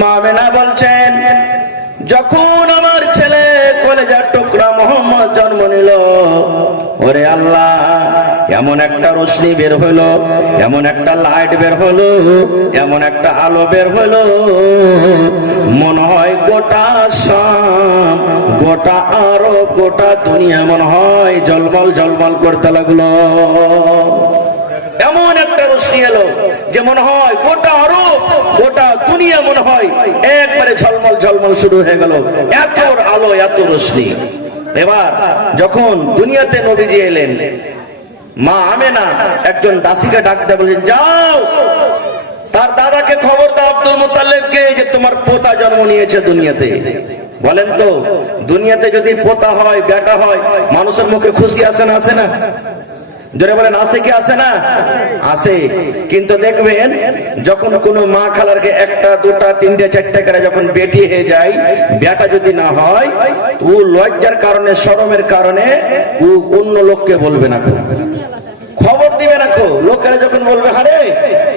মা আমেনা বলছেন, যখন আমার ছেলে কলেজার টুকরা মোহাম্মদ জন্ম নিল, ওরে আল্লাহ এমন একটা রোশনি বের হলো, এমন একটা লাইট বের হলো, এমন একটা আলো বের হলো, মনে হয় গোটা শাম, গোটা আরব, গোটা দুনিয়া মনে হয় ঝলমল ঝলমল করতে লাগলো। এমন একটা রোশনি এলো যে মনে হয় গোটা আরব, গোটা দুনিয়া মনে হয় একবারে ঝলমল ঝলমল শুরু হয়ে গেল। এত আলো, এত রোশনি। এবার যখন দুনিয়াতে নবীজি এলেন, মা আমেনা একজন দাসীকে ডাক দিয়ে বললেন, যাও তার দাদাকে খবর দাও আব্দুল মুতাল্লিবকে যে তোমার পোতা জন্ম নিয়েছে দুনিয়াতে। বলেন তো, দুনিয়াতে যদি পোতা হয়, বেটা হয়, মানুষের মুখে খুশি আসে না? আসে না? জোরে বলেন, আসে কি আসে না? আসে। কিন্তু দেখবেন যখন কোন মা খালারকে 1টা 2টা 3টে 4টে করে যখন বেটি হয়ে যায়, বেটা যদি না হয়, ও লজ্জার কারণে, শরমের কারণে ও অন্য লোককে বলবে না, খবর দিবে না। লোকেরা যখন বলবে, আরে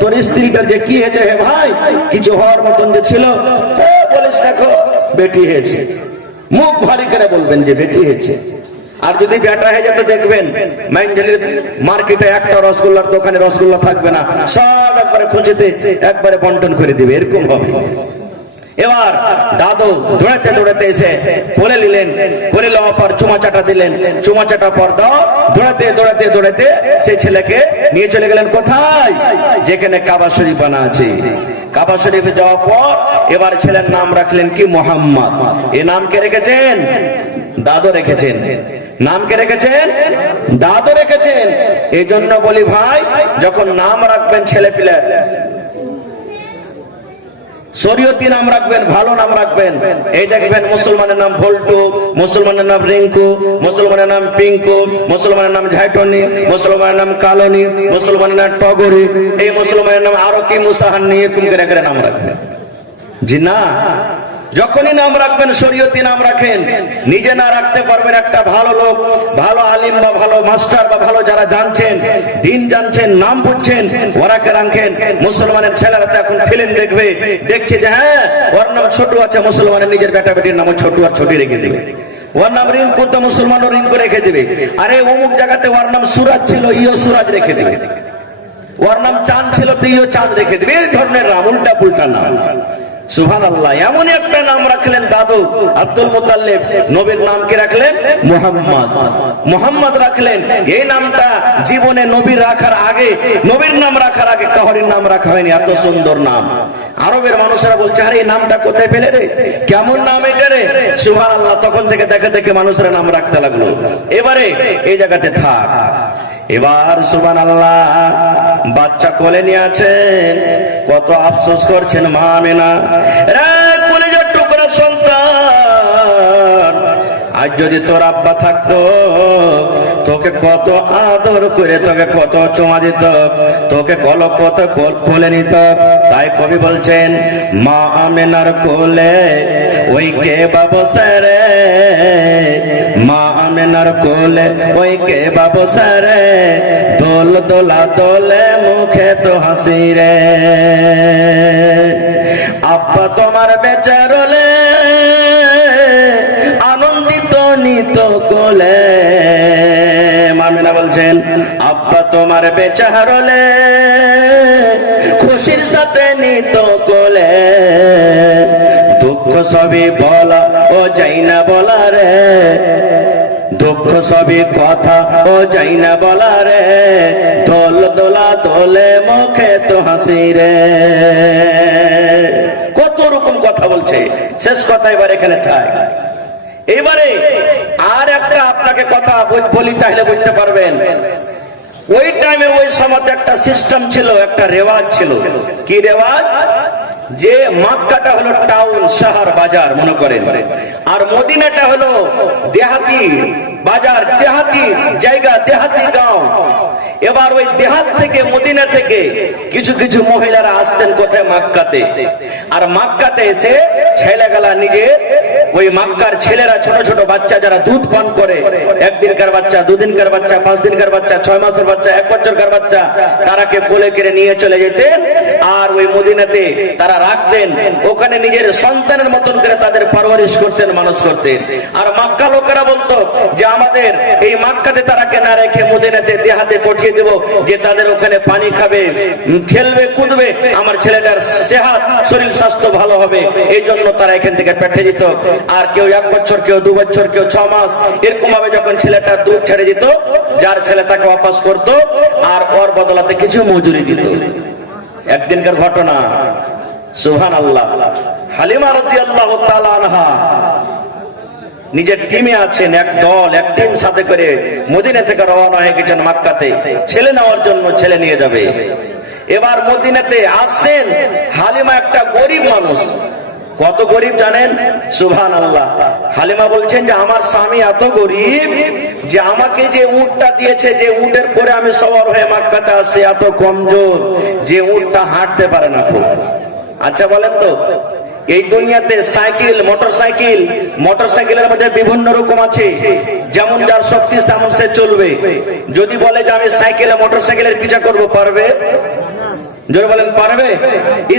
তোর স্ত্রীটার যে কি হয়েছে, হে ভাই কিছু হওয়ার মতন যে ছিল, বলিস দেখো বেটি হয়েছে, মুখ ভারী করে বলবেন যে বেটি হয়েছে। আর যদি বেটা হয়ে যেত দেখবেন মাইন্ডেলের মার্কেটে একটা রসগোল্লার দোকানে রসগোল্লা থাকবে না, সব একবারে খুঁজেতে একবারে বন্টন করে দিবে, এরকম হবে। এবার দাদু দৌড়াতে দৌড়াতে এসে কোলে নিলেন, কোলে লওয়ার পর চুমা চাটা দিলেন, চুমা চাটা পর দাও দৌড়াতে দৌড়াতে দৌড়াতে সেই ছেলেকে নিয়ে চলে গেলেন কোথায়, যেখানে কাবা শরীফ বানা আছে। কাবা শরীফে যাওয়ার পর এবার ছেলের নাম রাখলেন কি, মোহাম্মদ। এই নাম কে রেখেছেন? দাদু রেখেছেন। নাম কে রেখেছেন? দাদু রেখেছেন। এই জন্য বলি ভাই, যখন নাম রাখবেন ছেলে পিলে শরীয়তি নাম রাখবেন, ভালো নাম রাখবেন। এই দেখবেন মুসলমানের নাম ভল্টু, মুসলমানের নাম রিঙ্কু, মুসলমানের নাম পিঙ্কু, মুসলমানের নাম ঝাইটনি, মুসলমানের নাম কালনি, মুসলমানের নাম টগরি, এই মুসলমানের নাম আরো কি মুসাহান্নি, এরকম করে নাম রাখবেন। জি না, যখনই নাম রাখবেন শরীয়তি নাম রাখেন। নিজে না রাখতে পারবেন, একটা ভালো লোক, ভালো আলিম বা ভালো মাস্টার বা ভালো যারা জানছেন, দিন জানছেন, নাম বুঝছেন, ওরাকে রাখেন। মুসলমানের ছেলেরা তো এখন ফিল্ম দেখবে, দেখছে যে হ্যাঁ ওর নাম ছোটু আছে, মুসলমানের নিজের বেটা বেটির নাম ছোটু আর ছোটি রেখে দেবে। ওর নাম রিঙ্কু, তো মুসলমানও রিঙ্কু রেখে দেবে। আরে অমুক জায়গাতে ওর নাম সুরাজ ছিল, ইও সুরাজ রেখে দেবে। ওর নাম চাঁদ ছিল, তো ইও চাঁদ রেখে দেবে। এই ধরনের নাম, উল্টা পুল্টা নাম। সুবহানাল্লাহ। এমন একটা নাম রাখলেন দাদু আব্দুল মুতাল্লিব, নবীর নাম কি রাখলেন? মুহাম্মদ। মুহাম্মদ রাখলেন। এই নামটা জীবনে নবীর রাখার আগে, নবীর নাম রাখার আগে কাহরির নাম রাখা হয়নি। এত সুন্দর নাম। আরবের মানুষেরা বলছে আরে এই নামটা কোথায় পেলে রে, কেমন নাম এটা রে। সুবহানাল্লাহ। তখন থেকে দেখে দেখে মানুষেরা নাম রাখতে লাগলো। এবারে এই জায়গাতে থাক। এবার সুবহানাল্লাহ, বাচ্চা কোলে নিয়ে আছেন, কত আফসোস করছেন মা আমেনা। রে কলিজার টুকরা সন্তান, আজ যদি তোর আব্বা থাকতো তোকে কত আদর করে, তোকে কত চুমা দিত, তোকে কত কোলে নিত। তাই কবি বলছেন, মা আমেনার কোলে ওই কে বাবসা রে, মা আমেনার কোলে ওই কে বাবসা রে, দোল দোলা দোলে মুখে তো হাসি রে। আব্বা তোমার বেচারলে আনন্দিত নিত কোলে। মামিনা বলছেন, আব্বা তোমার বেচারলে খুশির সাথে নিত কোলে। দুঃখ সবই বলা ও যাই না বলা রে, দুঃখ সবই কথা ও যাই না বলা রে, দোল দোলা দোলে মুখে তো হাসি রে। কত রকম কথা বলছে, শেষ কথা এবার এখানে থাক। এবারে আর একটা আপনাকে কথা বলি, তাহলে বুঝতে পারবেন। ওই টাইমে ওই সময় একটা সিস্টেম ছিল, একটা রেওয়াজ ছিল। কি রেওয়াজ? যে মক্কাটা হলো টাউন, শহর, বাজার মনে করেন, আর মদিনাটা হলো দেহাতি বাজার, দেহাতি জায়গা, দেহাতি গাঁও। এবার ওই দেহাত থেকে, মদিনা থেকে কিছু কিছু মহিলারা আসতেন কোথায়? মক্কাতে। আর মক্কাতে এসে ছেলেগুলা নিজে, ওই মক্কার ছেলেরা, ছোট ছোট বাচ্চা যারা দুধ পান করে, একদিনকার বাচ্চা, দুদিনকার বাচ্চা, 5 দিনকার বাচ্চা, 6 মাসের বাচ্চা, 1 বছরকার বাচ্চা, তারাকে কোলে করে নিয়ে চলে যেতেন। আর ওই মদিনাতে তারা রাখতেন, ওখানে নিজের সন্তানের মতন করে তাদের পরবরিশ করতেন, মানুষ করতেন। আর মক্কা লোকেরা বলতো যে আমাদের এই মক্কাতে তারাকে না রেখে মদিনাতে দেহাতে পাঠিয়ে দেব, যে তাদের ওখানে পানি খাবে, খেলবে, কুদবে, আমার ছেলেটার সেহাত, শরীর স্বাস্থ্য ভালো হবে। এই জন্য তারা এখান থেকে পাঠিয়ে দিত। আর কেউ 1 বছর, কেউ 2 বছর, কেউ 6 মাস, এরকম ভাবে যখন ছেলেটার দুধ ছেড়ে দিত, যার ছেলে তাকে ওয়াপাস করতো, আর ওর বদলাতে কিছু মজুরি দিত। একদিনকার ঘটনা। সুবহানাল্লাহ। হালিমা রাদিয়াল্লাহু তাআলা আনহা নিজের টিমে আছেন, এক দল, এক টিম সাথে করে মদিনা থেকে রওনা হয়ে গেছেন মক্কাতে ছেলে নেওয়ার জন্য, ছেলে নিয়ে যাবে। এবার মদিনাতে আসছেন, হালিমা একটা গরিব মানুষ। কত গরিব জানেন? সুবহানাল্লাহ। হালিমা বলছেন যে আমার স্বামী এত গরিব যে আমাকে যে উটটা দিয়েছে, যে উটের পরে আমি সওয়ার হয়ে মক্কাতে আসি, এত কমজোর যে উটটা হাঁটতে পারে না খুব। আচ্ছা বলেন তো, এই দুনিয়াতে সাইকেল, মোটরসাইকেলের মধ্যে বিভিন্ন রকম আছে, যেমন যার শক্তি তেমন সে চলবে। যদি বলে যে আমি সাইকেলে মোটরসাইকেলের পিছা করব, পারবে? জোরে বলেন পারবে?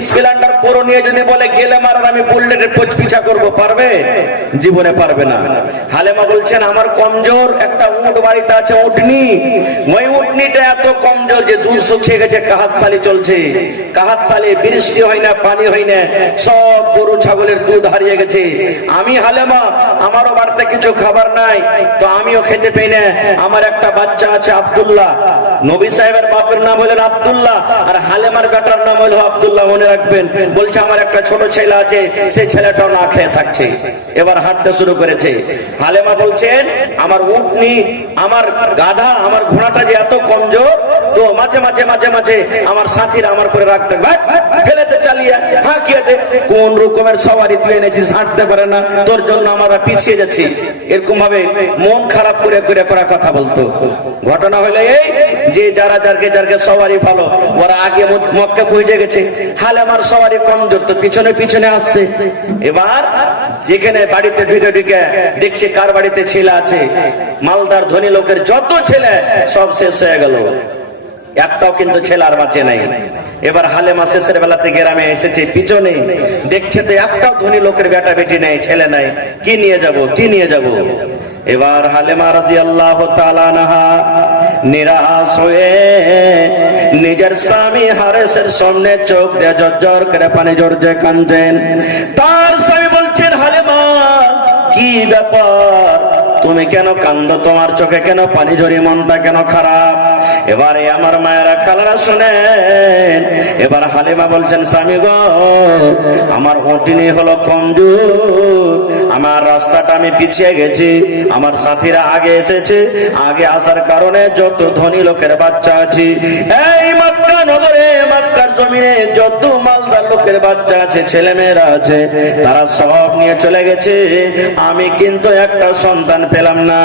স্প্লেন্ডার পুরো নিয়ে যদি বলে গেলে মারার আমি বুলেটের পিছা করব, পারবে? জীবনে পারবে না। হালেমা বলছেন আমার কমজোর একটা উট বাড়িতে আছে, উটনি, ওই উটনিটা এত কমজোর যে দুধ শুকিয়ে গেছে, কাহাতশালি চলছে, কাহাতশালি, বৃষ্টি হয় না, পানি হয় না, সব গরু ছাগলের দুধ হারিয়ে গেছে। আমি হালেমা, আমারও বাড়িতে কিছু খাবার নাই, তো আমিও খেতে পাই না। আমার একটা বাচ্চা আছে আব্দুল্লাহ, নবী সাহেবের বাপের নাম হলেন আব্দুল্লাহ, আর হালেমার বেটার নাম হলো আব্দুল্লাহ, মনে রাখবেন। বলছে আমার একটা ছোট ছেলে আছে, সেই ছেলেটাও না খেয়ে থাকছে, এবার হাঁটতে শুরু করেছে। হালেমা বলছেন আমার উটনি, আমার গাধা, আমার ঘোড়াটা যে এত কমজোর, তো মাঝে মাঝে মাঝে মাঝে আমার সাথীরা আমার করে রাখতে, ফেলেতে চালিয়ে হাঁকিয়ে দে, কোন রকমের সওয়ারি তুই এনেছিস, হাঁটতে পারে না, তোর জন্য আমরা পিছিয়ে যাচ্ছি, এরকম ভাবে মন খারাপ করে করে করা কথা বলতো। ঘটনা হলো এই যে যারা যারকে যারকে সওয়ারি ভালো, ওরা আগে মক্কা পৌঁছে গেছে, হালেমার সওয়ারি কমজোর, তো পিছনে পিছনে আসছে। এবার যেখানে বাড়িতে ঢুকে ঢুকে দেখছে কার বাড়িতে ছেলে আছে, মালদার ধনী লোকের যত ছেলে সব শেষ হয়ে গেল, একটাও কিন্তু ছেলে আর বাঁচে নাই। এবার হালেমা শেষের বেলাতে গ্রামে এসেছে, পিছনে দেখছে তো একটাও ধনী লোকের বেটা বেটি নাই, ছেলে নাই, কি নিয়ে যাব, কি নিয়ে যাব। এবার হালেমা রাদিয়াল্লাহু তাআলা আনহা নিরাশ হয়ে নিজের স্বামী হারেসের সামনে চোখ দিয়ে ঝরঝর করে পানি ঝরছে, কাঁদছেন। তার স্বামী বলছেন হালেমা কি ব্যাপার, তুমি কেন কান্দো, তোমার চোখে কেন পানি ঝরি, মনটা কেন খারাপ? এবারে আমার মায়েরা খালারা শোনেন। এবার হালিমা বলছেন স্বামী গো, আমার উটনি হলো কমজোর, আমার রাস্তাটা আমি পিছিয়ে গেছি, আমার সাথীরা আগে এসেছে, আগে আসার কারণে যত ধনী লোকের বাচ্চা আছে এই মক্কা নগরে, মক্কার জমিনে যত মালদার লোকের বাচ্চা আছে, ছেলে মেয়েরা আছে, তারা সব নিয়ে চলে গেছে, আমি কিন্তু একটা সন্তান পেলাম না।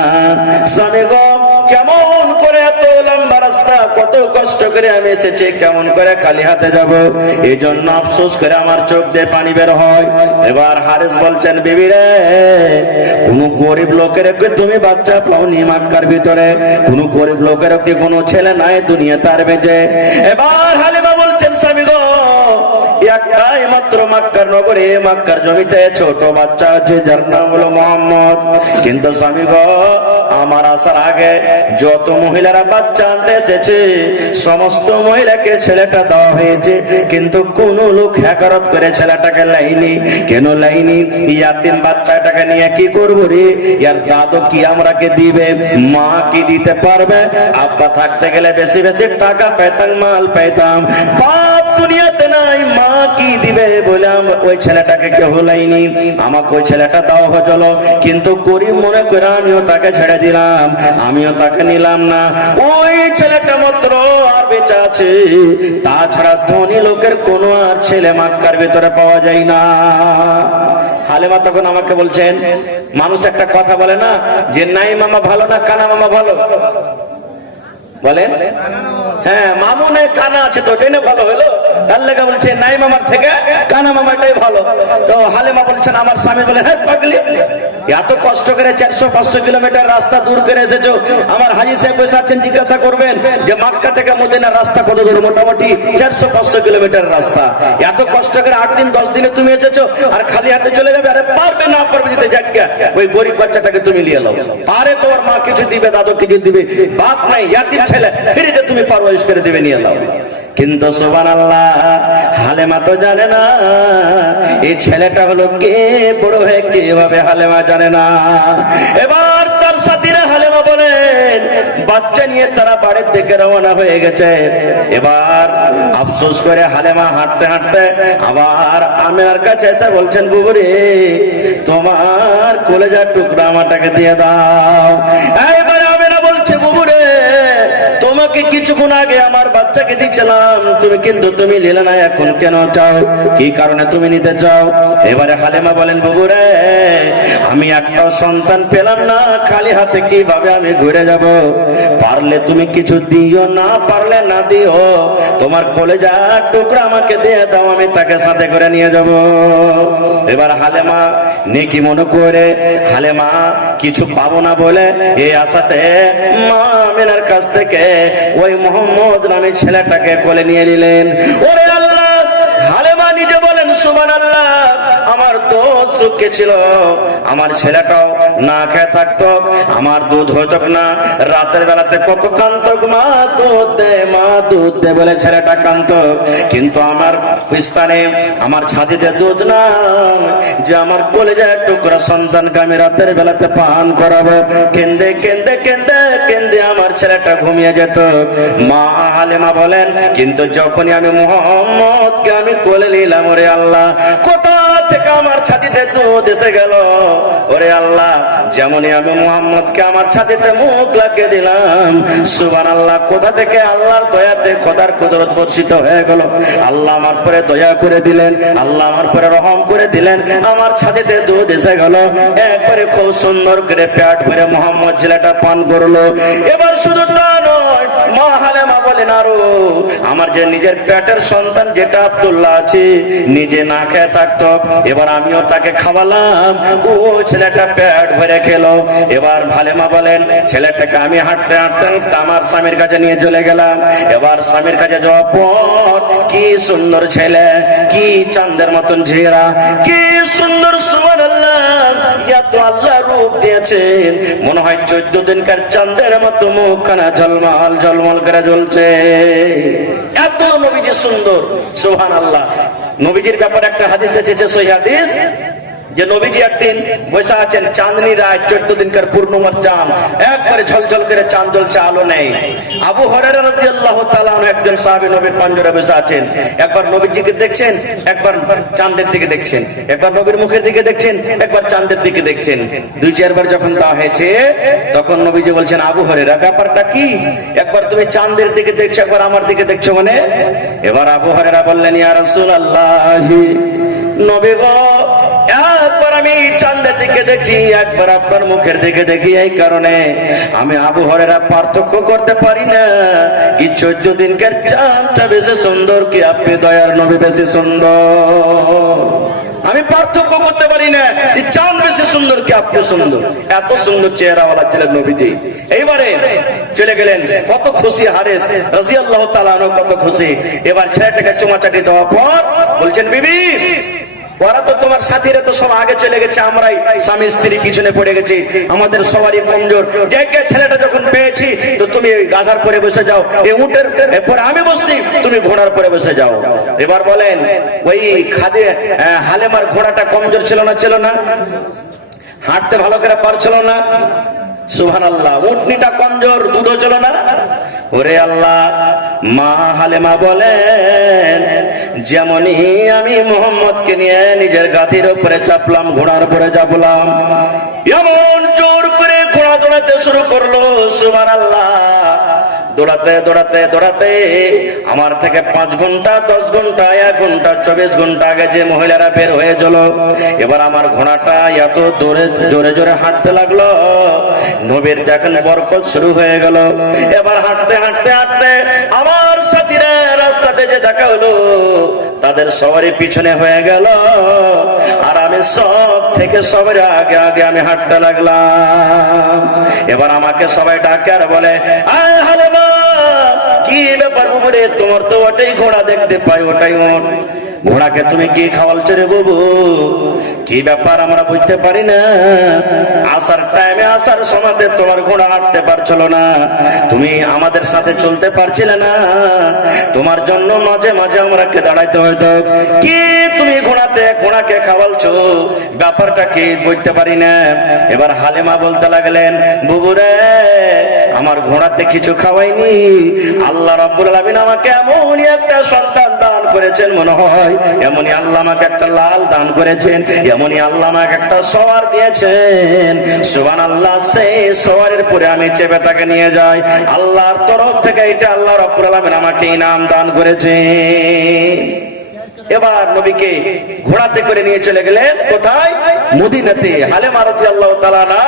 স্বামী গো, কেমন করে এত লম্বা রাস্তা, কত কষ্ট করে আমি এসেছি, কেমন করে খালি হাতে যাব, এই জন্য আফসোস করে আমার চোখ দিয়ে পানি বের হয়। এবার হারেস বলছেন বিবি রে, কোন গরিব লোকের তুমি বাচ্চা পাওনি মক্কার ভিতরে, কোন গরিব লোকের কি কোনো ছেলে নাই দুনিয়া তার বেঁচে? এবার হালিমা বলছেন স্বামী গো, একটাই মাত্র মক্কার নগরে, মক্কার জমিতে ছোট বাচ্চা আছে, যার নাম হলো মোহাম্মদ। কিন্তু স্বামী গো, আমার আসার আগে যত মহিলারা বাচ্চা আনতে এসেছে, সমস্ত মহিলাকে ছেলেটা দেওয়া হয়েছে, কিন্তু কোন লোক হ্যাকারত করে ছেলেটাকে লাইনি। কেন লাইনি? ইয়াতিম বাচ্চাটাকে নিয়ে কি করবো রে, ইয়ার দাদু কি আমরাকে দিবে, মা কি দিতে পারবে? আব্বা থাকতে গেলে বেশি বেশি টাকা পেতাম, মাল পেতাম, বাপ দুনিয়াতে নাই, মা কি দিবে বলে ওই ছেলেটাকে কেউ লাইনি, আমাকে ওই ছেলেটা দাও হলো। কিন্তু গরিব মনে করে আমিও তাকে ছেড়ে দিলাম, আমিও তাকে নিলাম না। ওই ছেলেটা মাত্র আর বেঁচে আছে, তাছাড়া ধনী লোকের কোনো আর ছেলে মক্কার ভিতরে পাওয়া যায় না। হালেমা তখন আমাকে বলছেন, মানুষ একটা কথা বলে না যে নাই মামা ভালো না কানা মামা ভালো, বলেন? হ্যাঁ, মামু নাই কানা আছে তো টেনে ভালো হলো, তার লেগে বলছে নাই মামার থেকে কানা মামাটাই ভালো। তো হালেমা বলছেন, আমার স্বামী বলে হ্যাঁ পাগলি, এত কষ্ট করে 400-500 কিলোমিটার রাস্তা দূর করে এসেছো, আমার হাজি সাহেব বসে আছেন, জিজ্ঞাসা করবেন যে মক্কা থেকে মদিনার রাস্তা কত দূর? মোটামুটি 400-500 কিলোমিটার রাস্তা, এত কষ্ট করে 8 দিন 10 দিনে তুমি এসেছো, আর খালি হাতে চলে যাবে? আরে পারবে না, পারবে দিতে, যাজ্ঞা ওই গরিব বাচ্চাটাকে তুমি নিয়ে নাও, পারে তোমার মা কিছু দিবে, দাদু কিছু দিবে, বাপ নাই, ইয়াতিম ছেলে, ফিরিতে তুমি পারওয়ারিশ করে দিবে, নিয়ে নাও। কিন্তু সুবহানাল্লাহ, হালেমা তো জানে না এই ছেলেটা হলো কে, বড় হয়ে কিভাবে, হালেমা জানে না। এবার তার সাথীরা হালেমা বলেন বাচ্চা নিয়ে তারা বাড়ির দিকে রওনা হয়ে গেছে। এবার আফসোস করে হালেমা হাঁটতে হাঁটতে আবার আমেনার কাছে এসে বলছেন, বুবুরে তোমার কলেজার টুকরা আমাটাকে দিয়ে দাও। এবার আমেনা বলছে, বুবুরে তোমাকে কিছুক্ষণ আগে আমার বাচ্চাকে দিচ্ছিলাম, তুমি কিন্তু তুমি নিলে না, এখন কেন চাও, কি কারণে তুমি নিতে চাও? এবারে হালেমা বলেন, বুবুরে আমি একটা সন্তান পেলাম না, খালি হাতে কিভাবে আমি ঘুরে যাব? পারলে তুমি কিছু দিও, না পারলে না দিও, তোমার কলেজার টুকরা আমাকে দিয়ে দাও, আমি তাকে সাথে করে নিয়ে যাব। এবার হালেমা নেকি মনে করে, হালেমা কিছু পাবো না বলে এই আশাতে মা আমেনার কাছ থেকে ওই মোহাম্মদ নামে ছেলেটাকে কোলে নিয়ে নিলেন। ওরে আল্লাহ, হালেমা নিজে বলেন সুবহানাল্লাহ, আমার তো চোখে ছিল, আমার ছেলেটাও না খেয়ে থাকতো, আমার দুধ হইত না, রাতের বেলাতে কত কান্তক, মা দুধ দে বলে ছেলেটা কান্ত। কিন্তু আমার স্থানে আমার ছাতিতে দুধ না, যে আমার কলেজার টুকরা সন্তানকে আমি রাতের বেলাতে পান করাবো। কেন্দে কেন্দে কেন্দে কেন্দে আমার ছেলেটা ঘুমিয়ে যেত। মা হালেমা বলেন, কিন্তু যখনই আমি মোহাম্মদকে আমি কোলে নিলাম, ওরে আল্লাহ, কোথা থেকে আমার ছাতিতে দুধ এসে গেল। ওরে আল্লাহ, যেমনই আমি মোহাম্মদকে আমার ছাতিতে মুখ লাগিয়ে দিলাম, সুবহানাল্লাহ, কোথা থেকে আল্লাহর দয়াতে খোদার কুদরত বর্ষিত হয়ে গেল। আল্লাহ আমার পরে দয়া করে দিলেন, আল্লাহ আমার পরে রহম করে দিলেন, আমার ছাতিতে দুধ এসে গেল। একবারে খুব সুন্দর করে পেট ভরে মোহাম্মদ ছেলেটা পান করলো। এবার শুধু তা নয়, মা হালেমা বলেন, আরো আমার যে নিজের পেটের সন্তান যেটা আব্দুল্লাহ আছে, নিজে না খেয়ে থাকতো, এবার আমিও তাকে খাওয়ালাম, ও ছেলেটা পেট ভরে খেলো। এবার হালেমা বলেন, ছেলেটাকে আমি হাঁটতে হাঁটতে হাঁটতে আমার স্বামীর কাছে নিয়ে চলে গেলাম। এবার স্বামীর কাছে যাওয়ার পর, কি সুন্দর ছেলে, কি চাঁদের মতন চেহারা, কি সুন্দর, সুবহানাল্লাহ, এত আল্লাহ রূপ দিয়েছেন, মনে হয় 14 দিনকার চাঁদের মতো মুখখানা ঝলমল ঝলমল করে জ্বলছে, এত নবীজি সুন্দর, সুবহানাল্লাহ। নবীজির ব্যাপারে একটা হাদিস এসেছে, সহিহ হাদিস, যে নবীজি একদিন বসে আছেন, চাঁদনি রাত, 14 দিনকার পূর্ণিমার চাঁদ, একবারে ঝলঝল করে চাঁদ জ্বলছে, আলো নেই। আবু হুরায়রা রাদিয়াল্লাহু তাআলা আনহু একজন সাহাবী নবীর পাঞ্জরে বসে আছেন, একবার নবীজিকে দেখছেন, একবার চাঁদের দিকে দেখছেন, একবার নবীর মুখের দিকে দেখছেন, একবার চাঁদের দিকে দেখছেন। 2-4 বার যখন তা হয়েছে, তখন নবীজি বলছেন, আবু হুরায়রা, ব্যাপারটা কি? একবার তুমি চাঁদের দিকে দেখছো, একবার আমার দিকে দেখছো মানে? এবার আবু হুরায়রা বললেন, ইয়া রাসূলুল্লাহ, নবী গো, একবার আমি চাঁদের দিকে দেখছি, একবার আপনার মুখের দিকে দেখি, এই কারণে আমি আবু হুরায়রা পার্থক্য করতে পারি না, কি 14 দিনকার চাঁদটা বেশি সুন্দর, কি আপনি দয়ার নবী বেশি সুন্দর, আমি পার্থক্য করতে পারি না, এই চাঁদ বেশি সুন্দর কি আপনি সুন্দর। এত সুন্দর চেহারাওয়ালা ছিলেন নবীজি। এইবারে চলে গেলেন, কত খুশি হারেস রাদিয়াল্লাহু তাআলা আনহু, কত খুশি। এবার ছেলেটাকে চুমাচাটি দেওয়ার পর বলছেন, বিবি, ওরা তো তোমার সাথীরা তো সব আগে চলে গেছে, আমরাই স্বামী স্ত্রী পিছনে পড়ে গেছি, আমাদের সবারই কমজোর, ছেলেটা যখন পেয়েছি, তো তুমি গাধার পরে বসে যাও, এই উটের পরে আমি বসছি, তুমি ঘোড়ার পরে বসে যাও। এবার বলেন, ওই খাদে হালেমার ঘোড়াটা কমজোর ছিল না? ছিল না? হাঁটতে ভালো করে পারছিল না? সুবহানাল্লাহ। উটনিটা কমজোর, দুধও ছিল না? ওরে আল্লাহ, মা হালেমা বলেন, যেমনই আমি মোহাম্মদকে নিয়ে নিজের গাতির উপরে চাপলাম, ঘোড়ার উপরে চাপলাম, এমন জোর করে ঘোড়া দৌড়াতে শুরু করলো, সুবহানাল্লাহ। দৌড়াতে দৌড়াতে দৌড়াতে আমার থেকে 5 ঘন্টা, 10 ঘন্টা, 1 ঘন্টা, 24 ঘন্টা আগে যে মহিলারা বের হয়ে গেল, এবার আমার ঘোড়াটা এত জোরে জোরে হাঁটতে লাগলো, নবীর দেখেন বরকত শুরু হয়ে গেল। এবার হাঁটতে হাঁটতে হাঁটতে আমার সাথীরা রাস্তাতে যে দেখা হলো, তাদের সবারই পিছনে হয়ে গেল, আর আমি সব থেকে সবার আগে আগে আমি হাঁটতে লাগলাম। এবার আমাকে সবাই ডাকে আর বলে, আয় হালেমা, কি ব্যাপার বুবুরে, তোমার তো ওটাই ঘোড়া দেখতে পাই, ওটাই ওর ঘোড়াকে তুমি কি খাওয়ালছো রে বাবু? কি ব্যাপার আমরা বুঝতে পারি না, আসার টাইমে আসার সময়তে তোমার ঘোড়া হাঁটতে পারছিল না, তুমি আমাদের সাথে চলতে পারছিলে না, তোমার জন্য মাঝে মাঝে আমরাকে দাঁড়াইতে হয়তো, কি তুমি ঘোড়াকে খাওয়ালছো, ব্যাপারটা কি বুঝতে পারি না। এবার হালেমা বলতে লাগলেন, বুবুরে, আমার ঘোড়াতে কিছু খাওয়াইনি, আল্লাহ রাব্বুল আলামিন আমাকে এমনই একটা সন্তান দান করেছেন, মনে হয় এমনই আল্লাহ আমাকে একটা লাল দান করেছেন, এমনই আল্লাহ আমাকে একটা সওয়ার দিয়েছেন, সুবহানাল্লাহ। সেই সওয়ারের পরে আমি চেপে তাকে নিয়ে যাই, আল্লাহর তরফ থেকে এটা আল্লাহ রাব্বুল আলামিন আমাকে ইনাম দান করেছেন। এবার নবীকে ঘোড়াতে করে নিয়ে চলে গেলেন কোথায়? মদিনাতে। হালেমা রাদিয়াল্লাহু তাআলা আনহা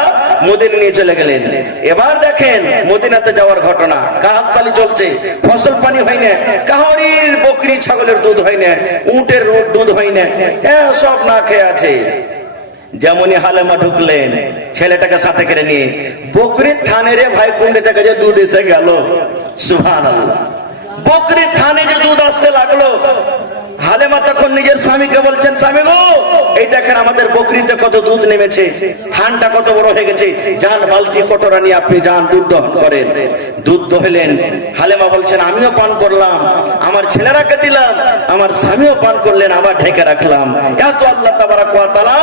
মদিনা নিয়ে চলে গেলেন। এবার দেখেন মদিনাতে যাওয়ার ঘটনা, কাহাততালি চলছে, ফসল পানি হয় না, কাহরির বকরি ছাগলের দুধ হয় না, উটের দুধ হয় না, সব না খেয়ে আছে। যেমনই হালেমা ঢুকলেন ছেলেটাকে সাথে করে নিয়ে, বকরির থানে রে ভাই, কুন্ডে থেকে যে দুধ এসে গেল, সুবহানাল্লাহ। বকরি থানে যে দুধ আসতে লাগলো, হালেমা তখন নিজের স্বামীকে বলছেন, স্বামী গো, এই দেখেন আমাদের বকরিতে কত দুধ নেমেছে, থানটা কত বড় হয়ে গেছে, যান বালতি কটোরা নিয়ে আপনি যান দুধ দহন করেন। দুধ দহলেন। হালেমা বলছেন, আমিও পান করলাম, আমার ছেলেরাকে দিলাম, আমার স্বামীও পান করলেন, আবার ঢেকে রাখলাম। এত আল্লাহ তাবারাক ওয়া তাআলা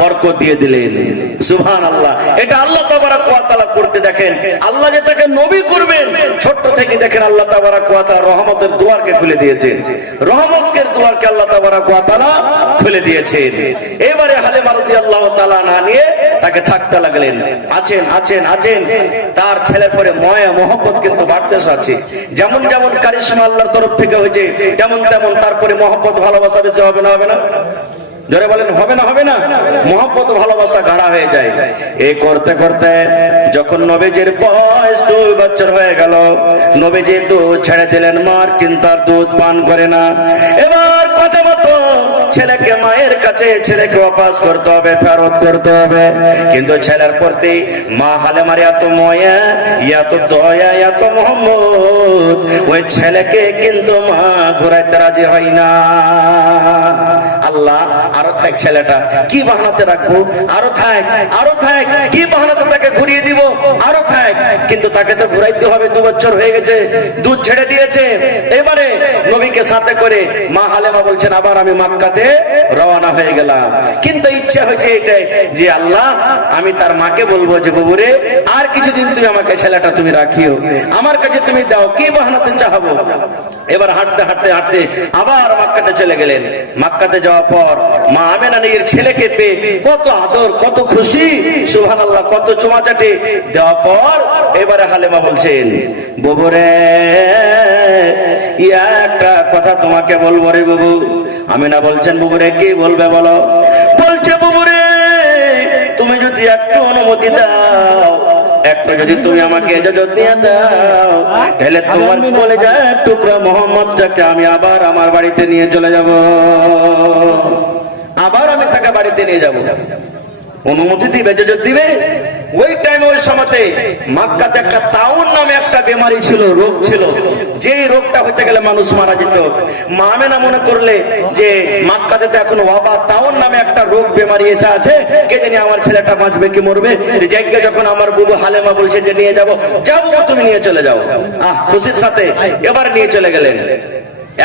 বরকত দিয়ে দিলেন। সুবহানাল্লাহ। এটা আল্লাহ তাবারাক ওয়া তাআলা করতে দেখেন। আল্লাহ যে তাকে নবী করবেন, ছোট্ট থেকে দেখেন আল্লাহ তাবারাক ওয়া তাআলা রহমতের দুয়ারকে খুলে দিয়েছেন। রহমতের দুয়ারকে আল্লাহ তাবারাক ওয়া তাআলা খুলে দিয়েছেন। এবারে হালিমা রাদিয়াল্লাহু তাআলা না নিয়ে তাকে থাকতে লাগলেন। আছেন আছেন আছেন, তার ছেলের পরে মায়া মহব্বত কিন্তু বাড়তে আছে। যেমন যেমন কারিশমা আল্লাহর তরফ থেকে হয়েছে, তেমন তেমন তারপরে মহব্বত ভালোবাসা বেশি হবে না? হবে না? জোরে বলেন, হবে না? হবে না? মহব্বত ভালোবাসা গাঢ় হয়ে যায়। এই করতে করতে যখন নবীজির বয়স 2 বছর হয়ে গেল, নবীজি দুধ ছেড়ে দিলেন, মার কিন্তু আর দুধ পান করে না। এবার কথা মতো ছেলেকে মায়ের কাছে, ছেলেকে ওয়াপাস করতে হবে, ফেরত করতে হবে। কিন্তু ছেলের প্রতি মা হালেমার এত মায়া, এত দয়া, এত মহব্বত, ওই ছেলেকে কিন্তু মা ঘুরাইতে রাজি হয় না। আল্লাহ, আরো থাক ছেলেটা, কি বাহানাতে রাখবো, আরো থাক, আরো থাক, কি বাহানাতে তাকে ঘুরিয়ে দিব, আরো থাক। কিন্তু তাকে তো ঘুরাইতে হবে, 2 বছর হয়ে গেছে, দুধ ছেড়ে দিয়েছে। এবারে নবীকে সাথে করে মা হালেমা বলছেন, আবার আমি মক্কাতে রওনা হয়ে গেলাম। কিন্তু ইচ্ছা হয়েছে এটাই যে আল্লাহ, আমি তার মাকে বলবো যে বাবুরে, আর কিছুদিন তুমি আমাকে ছেলেটা তুমি রাখিও, আমার কাছে তুমি দাও, কি বাহানাতে চাহাবো। এবার হাঁটতে হাঁটতে হাঁটতে আবার মক্কাতে চলে গেলেন। মক্কাতে যাওয়ার পর মা আমেনা নিজের ছেলেকে পেয়ে কত আদর, কত খুশি, সুবহানাল্লাহ, কত চুমাচাটি দেওয়ার পর এবারে হালেমা বলছেন, বাবুরে, একটা কথা তোমাকে বলবো রে বাবু। আমেনা বলছেন, বাবুরে কি বলবে বলো? বলছে, বাবুরে, তুমি যদি একটু অনুমতি দাও, একটু যদি তুমি আমাকে ইজাজত দিয়ে দাও, তাহলে তোমার কলেজার টুকরা মোহাম্মদ যাকে আমি আবার আমার বাড়িতে নিয়ে চলে যাব, আবার আমি তাকে বাড়িতে নিয়ে যাব। অনুমতি দিবে, ইজাজত দিবে? ওই টাইমে, ওই সময়তে মক্কাতে একটা তাউন নামে একটা বেমারি ছিল, রোগ ছিল, যেই রোগটা হইতে গেলে মানুষ মারা যেত। মা আমেনা মনে করলে যে মক্কাতে তো এখন ওয়াবা তাউন নামে একটা রোগ বেমারি এসে আছে, কে জানি আমার ছেলেটা বাঁচবে কি মরবে। জায়গা যখন আমার বুবু হালেমা বলছে যে নিয়ে যাবো, যাবো, তুমি নিয়ে চলে যাও। খুশির সাথে এবার নিয়ে চলে গেলেন।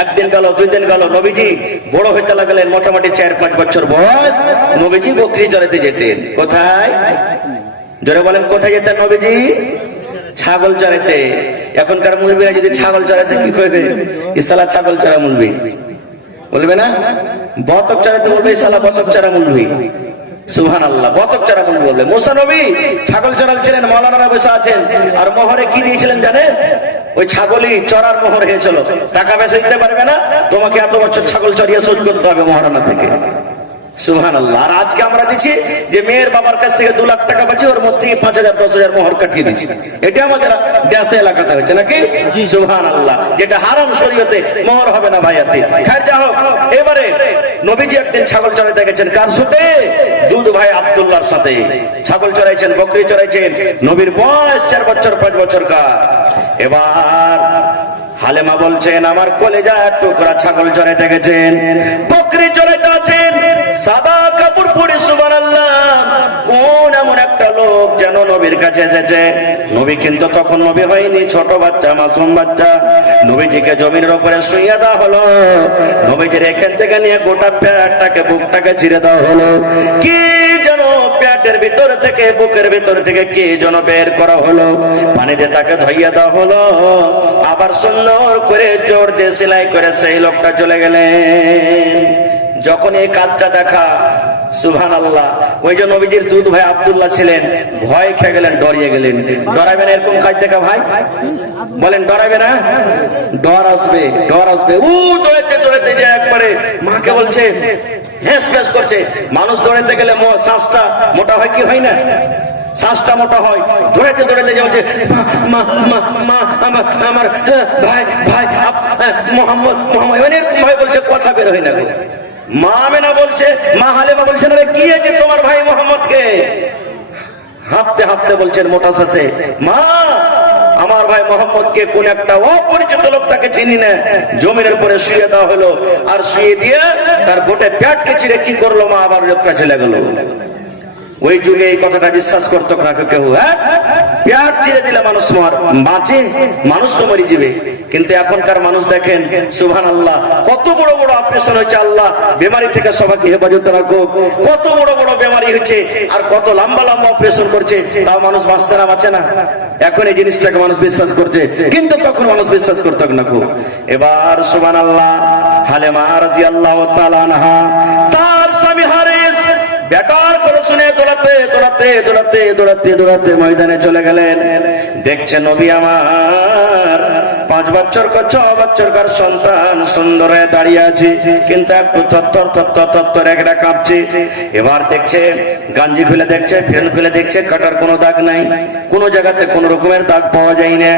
একদিন গেল, 2 দিন গেল, নবীজি বড় হইতে লাগলেন, মোটামুটি 4-5 বছর বয়স। নবীজি বকরি চড়াতে যেতেন। কোথায়? জোরে বলেন, কোথায় যেতেন নবীজি? ছাগল চড়াইতে। এখনকার মুলবিরা যদি ছাগল চড়াইতে কি করবে? ইসালা ছাগল চড়া মুলবি বলবে না, বতক চড়াইতে বলবে ইসালা বতক চড়া মুলবি। সুবহানাল্লাহ, বতক চড়া মুলবি বলবে। মুসা নবী ছাগল চড়াচ্ছিলেন, মাওলানারা বসে আছেন, আর মোহরে কি দিয়েছিলেন জানেন? ওই ছাগলই চড়ার মোহর হয়েছিল। টাকা পয়সা দিতে পারবে না, তোমাকে এত বছর ছাগল চড়িয়ে শোধ করতে হবে মহারানা থেকে। সুবহানাল্লাহ। আর আজকে আমরা দিচ্ছি যে মেয়ের বাবার কাছ থেকে 2 লাখ টাকা পাচ্ছি, ওর মধ্যে 5,000-10,000 মোহর কাটিয়ে দিচ্ছি। এটা আমাদের দেশে এলাকাতে হচ্ছে নাকি? সুবহানাল্লাহ। যেটা হারাম শরীয়তে মোহর হবে না ভাইয়াতে। খায় যা হোক, এবারে নবীজি একদিন ছাগল চড়াইতে গেছেন। কার সাথে? দুধ ভাই আব্দুল্লাহর সাথে ছাগল চড়াইছেন, বকরি চড়াইছেন। নবীর বয়স 4 বছর 5 বছর কার। এবার হালেমা বলছেন, আমার কলেজার টুকরা ছাগল চড়াইতে গেছেন, বকরি চড়াইতে আছেন, সাদা কাপড় পরে। সুবহানাল্লাহ, কোন এমন একটা লোক যেন নবীর কাছে এসেছে। নবী কিন্তু তখন নবী হয়নি, ছোট বাচ্চা, মাসুম বাচ্চা। নবীজিকে জমির উপরে শুইয়ে দেওয়া হলো। নবীজির এখান থেকে নিয়ে গোটা পেটটাকে, বুকটাকে চিরে দেওয়া হলো। কি যেন পেটের ভিতর থেকে, বুকের ভিতর থেকে কি যেন বের করা হলো। পানি দিয়ে তাকে ধুইয়ে দেওয়া হলো। আবার সুন্দর করে জোর দিয়ে সেলাই করে সেই লোকটা চলে গেলেন। যখন এই কাজটা দেখা, সুবহানাল্লাহ, ওই যে নবীজির দুধ ভাই আব্দুল্লাহ ছিলেন, ভয় খেয়ে গেলেন, ডরিয়ে গেলেন। ডরাবে না এরকম কাজ দেখা ভাই? বলেন ডরাবে না? ডর আসবে, ডর আসবে। দৌড়াতে দৌড়াতে যে একবারে মাকে বলছে, হেস ফেস করছে। মানুষ দৌড়াতে গেলে শ্বাসটা মোটা হয় কি হয় না? শ্বাসটা মোটা হয়। দৌড়াতে দৌড়াতে যাচ্ছে, মা মা মা আমার ভাই ভাই মোহাম্মদ মোহাম্মদ, এরকম ভাই বলছে, কথা বের হয় না। মা আমেনা বলছে, মা হালেমা বলছেন, আরে কি হয়েছে তোমার ভাই মোহাম্মদকে? হাঁপতে হাঁপতে বলছেন মোটা চাচে, মা আমার ভাই মোহাম্মদকে কোন একটা অপরিচিত লোক, তাকে চিনি না, জমিনের পরে শুয়ে দেওয়া হলো, আর শুয়ে দিয়ে তার গোটে পেটকে চিরে কি করলো, মা আবার লোকটা চলে গেল। ওই যুগে এই কথাটা বিশ্বাস করতো না কেউ। হ্যাঁ, পেট ছিঁড়ে দিলে মানুষ বাঁচে, মানুষ তো মরে যাবে। কিন্তু এখনকার মানুষ দেখেন সুবহানাল্লাহ, কত বড় বড় অপারেশন হয়েছে। আল্লাহ বেমারি থেকে সবাইকে হেফাজত রাখুক। কত বড় বড় বেমারি হয়েছে, আর কত লম্বা লম্বা অপারেশন করছে, তাও মানুষ বাঁচছে না, বাঁচে না। এখন এই জিনিসটাকে মানুষ বিশ্বাস করছে, কিন্তু তখন মানুষ বিশ্বাস করতো না খুব। এবার সুবহানাল্লাহ, হালেমা রাদিয়াল্লাহু তাআলা আনহা তার স্বামী হারিস বেকার করে শুনে দৌড়াতে দৌড়াতে দৌড়াতে দৌড়াতে দৌড়াতে ময়দানে চলে গেলেন। দেখছে নবী আমার 5 বছর 6 বছরকার সন্তান সুন্দর হয়ে দাঁড়িয়ে আছে, কিন্তু একটু থরথর একটা কাঁপছে। এবার দেখছে গাঞ্জি খুলে দেখছে, ফ্যান খুলে দেখছে, কাটার কোনো দাগ নাই, কোন জায়গাতে কোন রকমের দাগ পাওয়া যায় না।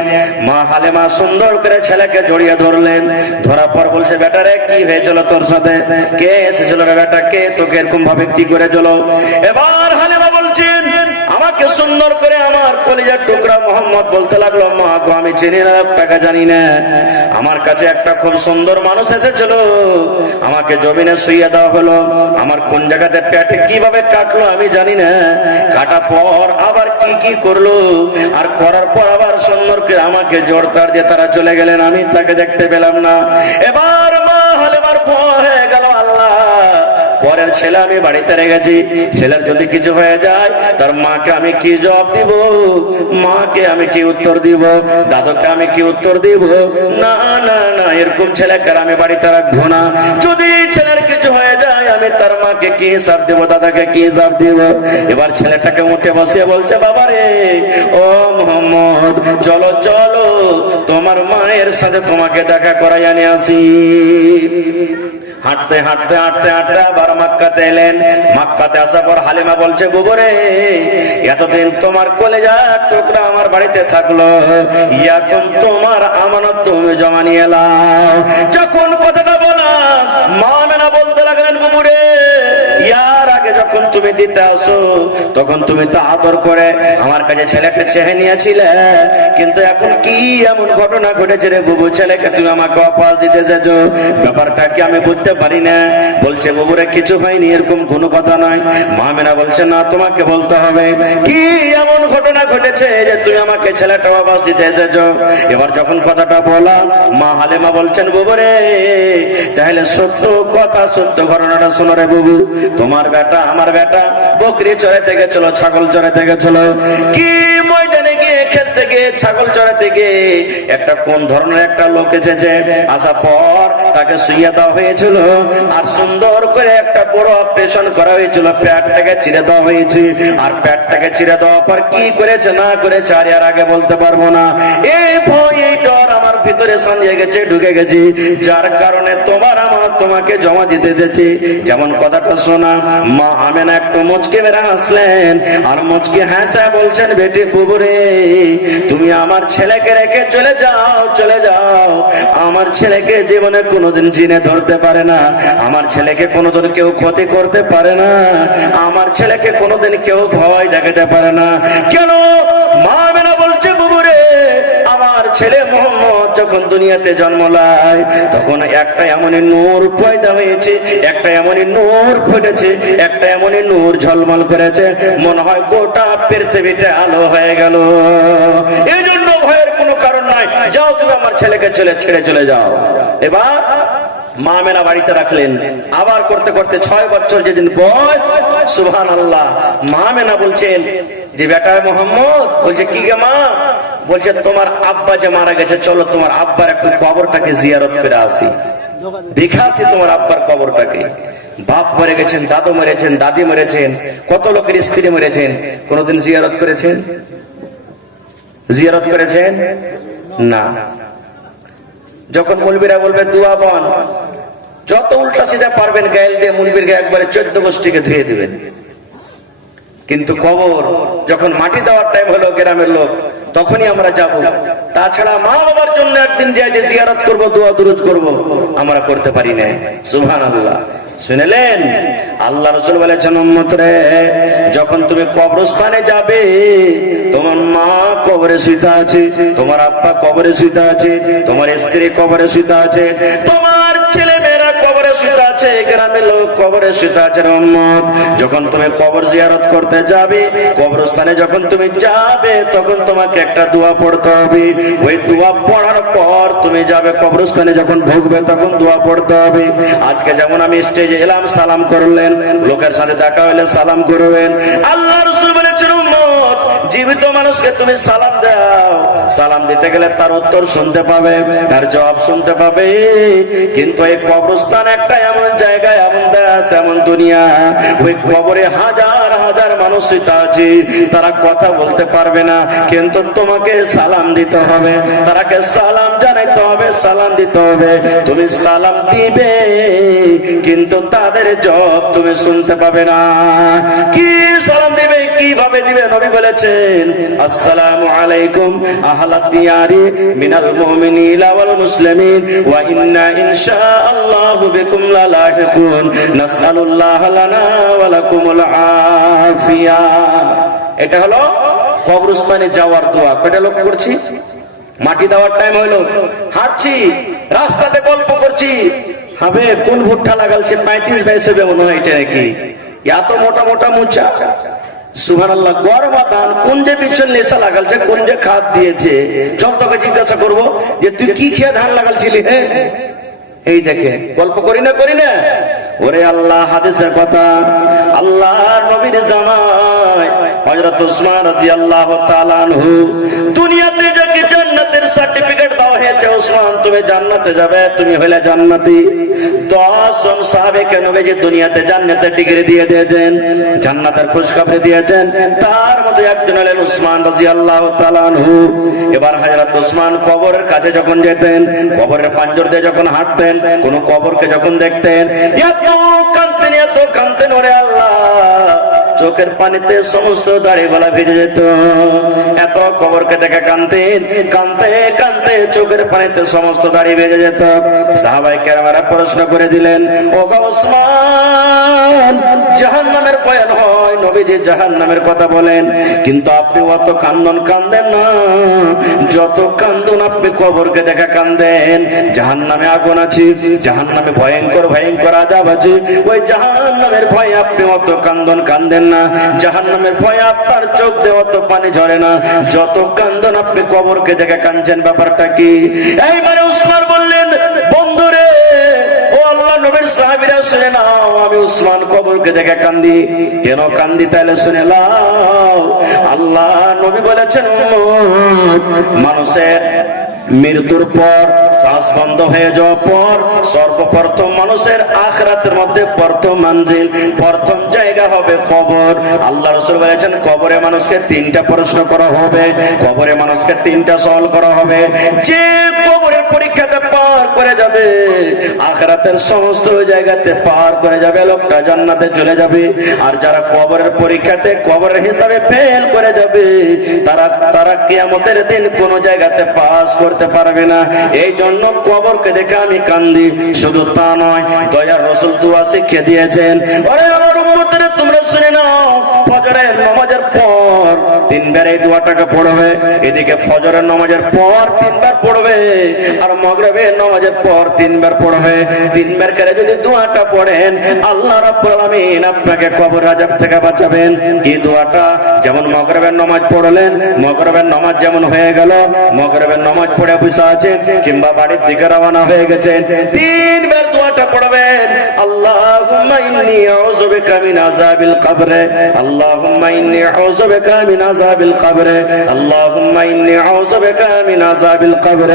মা হালেমা সুন্দর করে ছেলেকে জড়িয়ে ধরলেন। ধরার পর বলছে, বেটা রে কি হয়েছিল তোর সাথে, কে এসেছিল রে বেটা, কে তোকে এরকম ভাবে কি করে চলো। এবার হালেমা বলছেন, আমাকে সুন্দর করে আমার কলিজার টুকরা মোহাম্মদ বলতে লাগলো, মা গো আমি চিনি না, টাকা জানি না, আমার কাছে একটা খুব সুন্দর মানুষ এসেছিল, আমাকে জমিনে শুইয়ে দেওয়া হলো, আমার কোন জায়গাতে পেটে কিভাবে কাটলো আমি জানি না, কাটার পর আবার কি কি করলো, আর করার পর আবার সুন্দর করে আমাকে জোরতার দিয়ে তারা চলে গেলেন, আমি তাকে দেখতে পেলাম না। এবার মা হালেমার ভয় হয়ে গেল, আল্লাহ পরের ছেলে আমি বাড়িতে রেখেছি, ছেলের যদি কিছু হয়ে যায় তার মাকে আমি কি জবাব দিব, মাকে আমি কি উত্তর দিব, দাদুকে আমি কি উত্তর দিব, না না না, এরকম ছেলেকে আমি বাড়িতে রাখবো না। যদি ছেলের কিছু হয়ে যায় আমি তার মাকে কি হিসাব দিব, দাদাকে কি হিসাব দিব। এবার ছেলেটাকে উঠে বসিয়ে বলছে, বাবা রে ও মোহাম্মদ, চলো চলো তোমার মায়ের সাথে তোমাকে দেখা করাই আনি আসি। হাঁটতে হাঁটতে হাঁটতে হাঁটতে আবার মক্কাতে এলেন। মক্কাতে আসার পর হালিমা বলছে, বুবু রে এতদিন তোমার কলেজার টুকরা আমার বাড়িতে থাকলো, এখন তোমার আমানত তুমি জমা নিয়ে এলাও। যখন কথাটা বললাম মা মেনা বলতে লাগলেন, বুবু রে ইয়ার আগে যখন তুমি দিতে আসো তখন তুমি তো আদর করে আমার কাছে ছেলেকে চেয়ে নিয়েছিলে, কিন্তু এখন কি এমন ঘটনা ঘটেছে রে বুবু, ছেলেকে তুমি আমাকে অপবাদ দিতে এসেছো, ব্যাপারটা কি আমি বুঝতে পারি না। বলছে, বুবুরে কিছু হয়নি, এরকম কোনো কথা নয়। মা মেনা বলছে, না তোমাকে বলতে হবে, কি এমন ঘটনা ঘটেছে যে তুমি আমাকে ছেলেটা অপবাদ দিতে এসেছো। এবার যখন কথাটা বলা মা হালেমা বলছেন, বুবুরে তাহলে সত্য কথা সত্য ঘটনাটা শোনো রে বুবু, তোমার বেটা আমার বেটা বকরি চড়াইতে গেছিল, ছাগল চড়াইতে গেছিল, কি ময়দানে গিয়ে খেলতে গিয়ে ছাগল চড়াইতে গিয়ে একটা কোন ধরনের একটা লোক এসেছে, আসার পর তাকে শুইয়ে দেওয়া হয়েছিল, আর সুন্দর করে একটা বড় অপারেশন করা হয়েছিল, পেটটাকে চিরে দেওয়া হয়েছে। আর পেটটাকে চিরে দেওয়ার পর কি করেছে না করেছে আর আগে বলতে পারবো না। এই ভয় এই ডর আমার ভিতরে সঞ্জিয়ে গেছে, ঢুকে গেছে, যার কারণে তোমার আমার তোমাকে জমা দিতে এসেছি। যেমন কথাটা শোনা, মা আমেনা একটু মুচকে বেড়া হাসলেন, আর মুচকে হাসা বলছেন, বেটি বুবুরে তুমি আমার ছেলেকে রেখে চলে যাও, চলে যাও, আমার ছেলেকে জীবনে কোনোদিন জিনে ধরতে পারে না, আমার ছেলেকে কোনোদিন কেউ ক্ষতি করতে পারে না, আমার ছেলেকে কোনোদিন কেউ ভয় দেখাতে পারে না। কেন? মা আমেনা বলছে, বুবুরে আমার ছেলে মোহাম্মদ যখন দুনিয়াতে জন্ম নেয় তখন একটা এমনই নূর পয়দা হয়েছে, একটা এমনই নূর ফুটেছে, একটা এমনই নূর ঝলমল করেছে, মনে হয় গোটা পৃথিবীটা আলো হয়ে গেল। এই জন্য ভয়ের কোনো কারণ নাই, যাও তুমি আমার ছেলেকে ছেড়ে চলে যাও। এবার মা মেনা বাড়িতে রাখলেন। আবার করতে করতে 6 বছর যেদিন বয়স, সুবহানাল্লাহ, মা মেনা বলছেন যে বেটা মোহাম্মদ, বলছে কি গে মা, বলছে তোমার আব্বা যে মারা গেছে, চলো তোমার আব্বার একটু কবরটাকে জিয়ারত করে আসি, দেখাছি তোমার আব্বার কবরটাকে। বাপ মরে গেছেন, দাদু মরেছেন, দাদি মরেছেন, কত লোকের স্ত্রী মরেছেন, কোনদিন জিয়ারত করেছেন? জিয়ারত করেছেন না। যখন মুলবিরা বলবে দোয়া বন, যত উল্টা সিধা পারবেন গায়েল দিয়ে মুলবির গায়ে একবারে 14 গোষ্ঠীকে ধুয়ে দিবেন। কিন্তু কবর যখন মাটি দেওয়ার টাইম হলো গ্রামের লোক, তখনই আমরা যাব। তাছাড়া মা বাবার জন্য একদিন যাই যে জিয়ারত করব, দোয়া দুরুদ করব, আমরা করতে পারি না। সুবহানাল্লাহ, শুনলেন? আল্লাহ রাসূল বলেছেন, উম্মত রে, যখন তুমি কবরস্থানে যাবে, তোমার মা কবরে শুইতে আছে, তোমার আব্বা কবরে শুইতে আছে, তোমার স্ত্রী কবরে শুইতে আছে, তোমার ছেলে মেয়েরা কবরে শুইতে আছে, গ্রামের লোক কবরে শুইতে আছে। উম্মত, যখন তুমি কবর জিয়ারত করতে যাবে, কবরস্থানে যখন তুমি যাবে, তখন তোমাকে একটা দোয়া পড়তে হবে। ওই দোয়া পড়ার পর তুমি যাবে কবরস্থানে, যখন ঢুকবে তখন দোয়া পড়তে হবে। আজকে যেমন আমি স্টেজে এলাম, সালাম করলেন, লোকের সাথে দেখা হলে সালাম করবেন। আল্লাহ রাসূল বলেছেন, উম্মত, জীবিত মানুষকে তুমি সালাম দাও, সালাম দিতে গেলে তার উত্তর শুনতে পাবে, তার জবাব শুনতে পাবে। কিন্তু এই কবরস্থান একটা এমন জায়গা, এমন দেশ, এমন দুনিয়া, ওই কবরে হাজার হাজার মানুষ শুইতে আছে, তারা কথা বলতে পারবে না, কিন্তু তোমাকে সালাম দিতে হবে, তারাকে সালাম জানাইতে হবে, সালাম দিতে হবে। তুমি সালাম দিবে, কিন্তু তাদের জবাব তুমি শুনতে পাবে না। কি সালাম দিবে, কিভাবে দিবে? নবী বলেছেন, আসসালামু আলাইকুম আহলাদ দিয়ারি মিনাল মুমিনিনা ওয়াল মুসলিমিন ওয়া ইন্না ইনশাআল্লাহু বিকুম লালাহিকুন নাসআলুল্লাহ লানা ওয়া লাকুমুল আফিয়া। এটা হলো কবরস্থানে যাওয়ার দোয়া। কয়টা লোক করছি? মাটি দেওয়ার টাইম হইলো, হাঁটছি, রাস্তাতে গল্প করছি, হবে কোন ভুট্টা লাগালছে 35-22 হবে মনে হয়, এটা নাকি এত মোটা মোটা মুচা, সুবহানাল্লাহ। গরমা ধান কোন যে পিছন নেশা লাগালছে, কোন যে খাদ দিয়েছে, চল তোকে জিজ্ঞাসা করবো যে তুই কি খেয়ে ধান লাগালছিলি? হ্যাঁ, এই দেখে গল্প করি না, করি না? ওরে আল্লাহ, হাদিসের কথা, আল্লাহ নবীর জামাই হযরত উসমান রাদিয়াল্লাহু তাআলা আনহু, দুনিয়াতে যাকে জান্নাতের সার্টিফিকেট দেওয়া হয়েছে, উসমান তুমি জান্নাতে যাবে, তুমি হইলে জান্নাতি। 10 জন সাহাবীকে নবীজি দুনিয়াতে জান্নাতের ডিগ্রি দিয়ে দিয়েছেন, জান্নাতের খুশখবরি দিয়েছেন, তার মধ্যে একজন হলেন উসমান রাদিয়াল্লাহু তাআলা আনহু। এবার হযরত উসমান কবরের কাছে যখন যেতেন, কবরের পাঞ্জর দিয়ে যখন হাঁটতেন, কোন কবরকে যখন দেখতেন, এত কাঁদতেন, এত কাঁদতেন, ওরে আল্লাহ, চোখের পানিতে সমস্ত দাড়িওয়ালা ভিজে যেত। এত কবরকে দেখে কাঁদতেন, কাঁদতে কাঁদতে চোখের পানিতে সমস্ত দাড়ি ভেজে যেত। সাহাবায়ে কেরামেরা প্রশ্ন করে দিলেন, ও গো ওসমান, জাহান্নামের বয়ান হয়, নবীজি জাহান্নামের কথা বলেন, কিন্তু আপনি অত কান্দন কাঁদেন না, যত কান্দন আপনি কবরকে দেখে কাঁদেন। জাহান্নামে আগুন আছে, জাহান্নামে ভয়ঙ্কর ভয়ঙ্কর আযাব আছে, ওই জাহান্নামের ভয়ে আপনি অত কান্দন কাঁদেন না, জাহান্নামের ভয়ে আপনার চোখ দিয়ে অত পানি ঝরে না, যত কান্দন আপনি কবরকে দেখে কাঁদছেন। ব্যাপারটা কি? এইবারে উসমান বললেন, বন্ধুরে, ও আল্লাহ নবীর সাহাবীরা, শুনে নাও, আমি উসমান কবরকে দেখে কান্দি। কেন কান্দি? তাহলে শুনে নাও। আল্লাহ নবী বলেছেন, মানুষের মৃত্যুর পর, শ্বাস বন্ধ হয়ে যাওয়ার পর, সর্বপ্রথম মানুষের আখিরাতের মধ্যে প্রথম মঞ্জিল, প্রথম জায়গা হবে কবর। আল্লাহ রাসূল বলেছেন, কবরে মানুষকে 3টা প্রশ্ন করা হবে, কবরে মানুষকে 3টা সওয়াল করা হবে। যে কবরের পরীক্ষাতে পার করে যাবে, আখিরাতের সমস্ত জায়গাতে পার করে যাবে, লোকটা জান্নাতে চলে যাবে। আর যারা কবরের পরীক্ষাতে, কবরের হিসাবে ফেল করে যাবে, তারা কিয়ামতের দিন কোন জায়গাতে পাস করতে পারবে না। এই জন্য কবরকে দেখে আমি কান্দি। শুধু তা নয়, দয়ার রাসূল দোয়া শিখিয়ে দিয়েছেন। ওরে আমার উম্মতেরা, তোমরা শুনে নাও, ফজরের নামাজের পর 3 বার এই দোয়াটাকে পড়বে। এদিকে ফজরের নামাজের পর 3 বার পড়বে, আর মাগরিবের নামাজের পর 3 বার পড়বে। 3 বার করে যদি দোয়াটা পড়েন, আল্লাহ রাব্বুল আলামিন আপনাকে কবর আযাব থেকে বাঁচাবেন। এই দোয়াটা যেমন মাগরিবের নামাজ পড়লেন, মাগরিবের নামাজ যেমন হয়ে গেল, মাগরিবের নামাজ পড়ে বসে আছেন কিংবা বাড়ির দিকে রওনা হয়ে গেছেন, 3 বার দোয়াটা পড়বেন। আল্লাহুম্মা ইন্নী আউযু বিকা মিন আযাবিল কবর, আল্লাহুম্মা ইন্নী আউযু বিকা মিন আযাবিল কবর, আল্লাহুম্মা ইন্নী আউযু বিকা মিন আযাবিল কবর।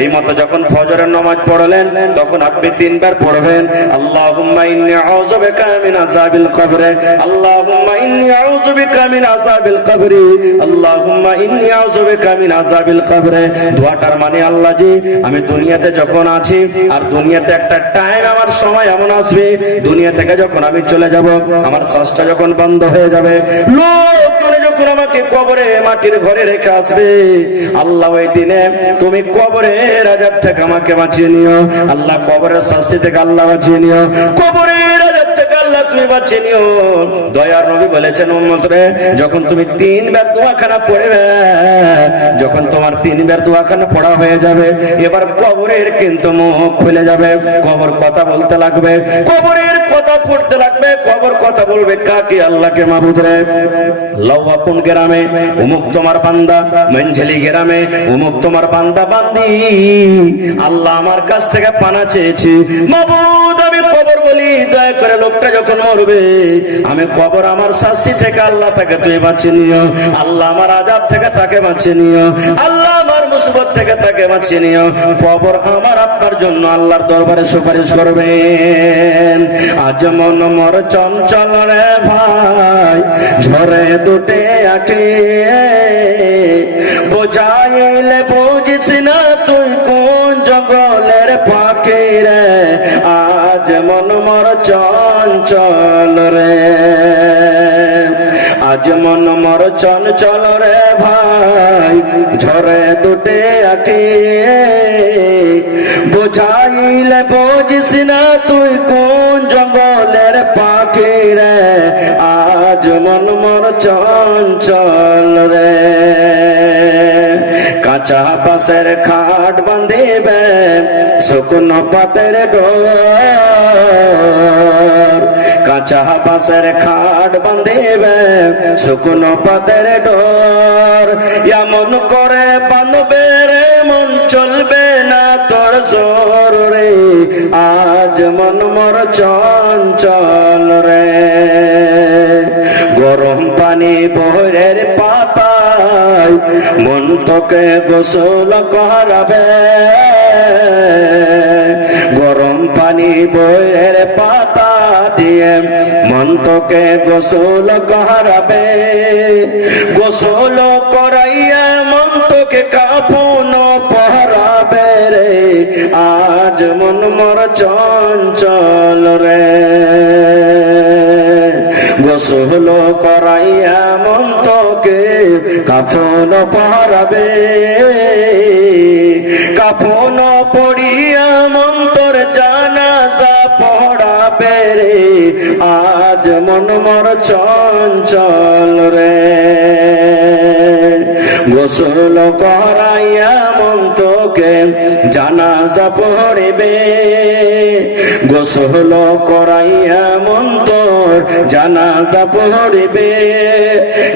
এই মতো যখন ফজরের নামাজ পড়লেন, তখন আপনি 3 বার পড়বেন, আল্লাহুম্মা ইন্নী আউযু বিকা মিন আযাবিল কবর, আল্লাহুম্মা ইন্নী আউযু বিকা মিন আযাবিল কবর, আল্লাহুম্মা ইন্নী আউযু বিকা মিন আযাবিল কবর। দোয়াটার মানে, আল্লাহ জি, আমি দুনিয়াতে যখন আছি, আর দুনিয়াতে একটা টাইম, আমার সময় এমন আসবে, দুনিয়া থেকে যখন আমি চলে যাব, আমার শ্বাসটা যখন বন্ধ হয়ে যাবে, লোকজনে যখন যখন আমাকে কবরে মাটির ঘরে রেখে আসবে, আল্লাহ ওই দিনে তুমি কবরের আযাব থেকে আমাকে বাঁচিয়ে নিও। আল্লাহ কবরের শাস্তি থেকে আল্লাহ বাঁচিয়ে নিও, কবরের আযাব থেকে আল্লাহ তুমি বাঁচিয়ে নিও। দয়ার নবী বলেছেন, উম্মত রে, যখন তুমি 3 বার দোয়াখানা পড়বে, যখন তোমার 3 বার দোয়াখানা পড়া হয়ে যাবে, এবার কবরের কিন্তু মুখ খুলে যাবে, কবর কথা বলতে লাগবে, কবরের কথা পড়তে লাগবে, কবর কথা বলবে কাকে? আল্লাহকে। মাবুদ রে, লাউয়াকুন গ্রামে উমুক তোমার বান্দা, মঞ্জলি গ্রামে উমুক তোমার বান্দা বান্দি আল্লাহ আমার কাছ থেকে পানা চেয়েছি। মাবুদ আমি কবর বলি, দয়া করে লোকটা যখন মরবে, আমি কবর আমার শাস্তি থেকে আল্লাহ তাকে তুমি বাঁচিয়ে নিও, আল্লাহ আমার আযাব থেকে তাকে বাঁচিয়ে নিও, আল্লাহ আমার মুসিবত থেকে তাকে বাঁচিয়ে নিও। কবর আমার আপনার জন্য আল্লাহর দরবারে সুপারিশ করবেন। আজ মন মর চঞ্চল রে ভাই, ঝরে দুটে আঁখি, বোঝাইলে বুঝিস না তুই কোন জঙ্গলের পাখি রে। আজ মন মর চঞ্চল রে, আজ মন মর চঞ্চল রে ভাই, ঝরে দুটে আঁখি, বোঝাইলে বুঝিস না তুই কোন জঙ্গলের পাখি রে। আজ মন মর চঞ্চল রে। কাঁচা বাঁশের খাট বাঁধিবে, শুকনো পাতের ডোর, কাঁচা বাঁশের খাট বাঁধিবে, শুকনো পাতের ডোর। এমন করে বাঁধবে রে, মন চলবে না তোর জোর রে। আজ মন মর চঞ্চল রে। গরম পানি বহরের পাতায় মন তোকে গোসল করাবে, গরম পানি বহরের পাতা দিয়ে মন তোকে গোসল করাবে, গোসল করাইয়া মন তোকে কাফন পরাবে রে। আজ মন মর চঞ্চল রে। গোসল করাইয়া মন তোকে কাফন পরাবে, কাফন পড়িয়া মন তোর জানাজা পড়াবে রে। আজ মন মর চঞ্চল রে। গোসল করাইয়া মন তোকে জানাজা পড়িবে, গোসল করাইয়া মন তোর জানাজা পড়িবে,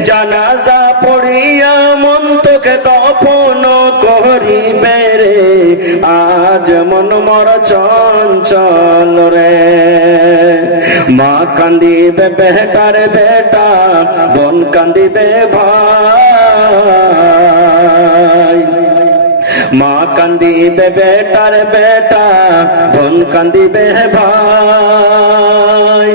জানাজা পড়িয়া মন তোকে দফন করিবে রে। আজ মন মর চঞ্চল রে। মা কান্দিবে বেটার বেটা, বোন কান্দিবে ভাই, মা কান্দিবে বেটার বেটা, বোন কান্দিবে ভাই।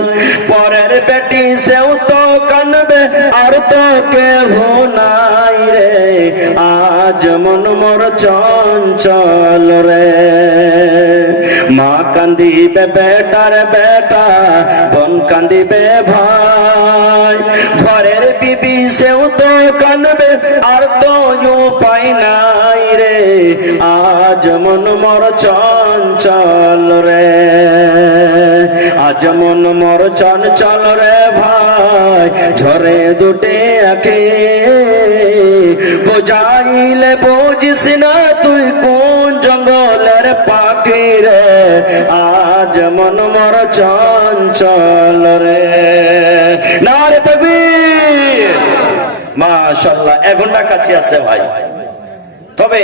পরের বেটি সেও তো কানবে, আর তো কেহ নাই রে। আজ মন মর চঞ্চল রে। মা কান্দিবে বেটার বেটা, বোন কান্দিবে ভাই। ঘরের বিবি সেও তো কানবে, আর তো উপায় নাই রে। আজ মন মর চঞ্চল রে। আজ মন মর চঞ্চল রে ভাই, ঝরে দুটে আঁখি, বোঝাইলে বুঝিস না তুই কোন জঙ্গলের পাখি রে। আজ মন মর চঞ্চল রে। নারে তাকবীর। মাশাআল্লাহ, 1 ঘন্টা কাছে আছে ভাই, তবে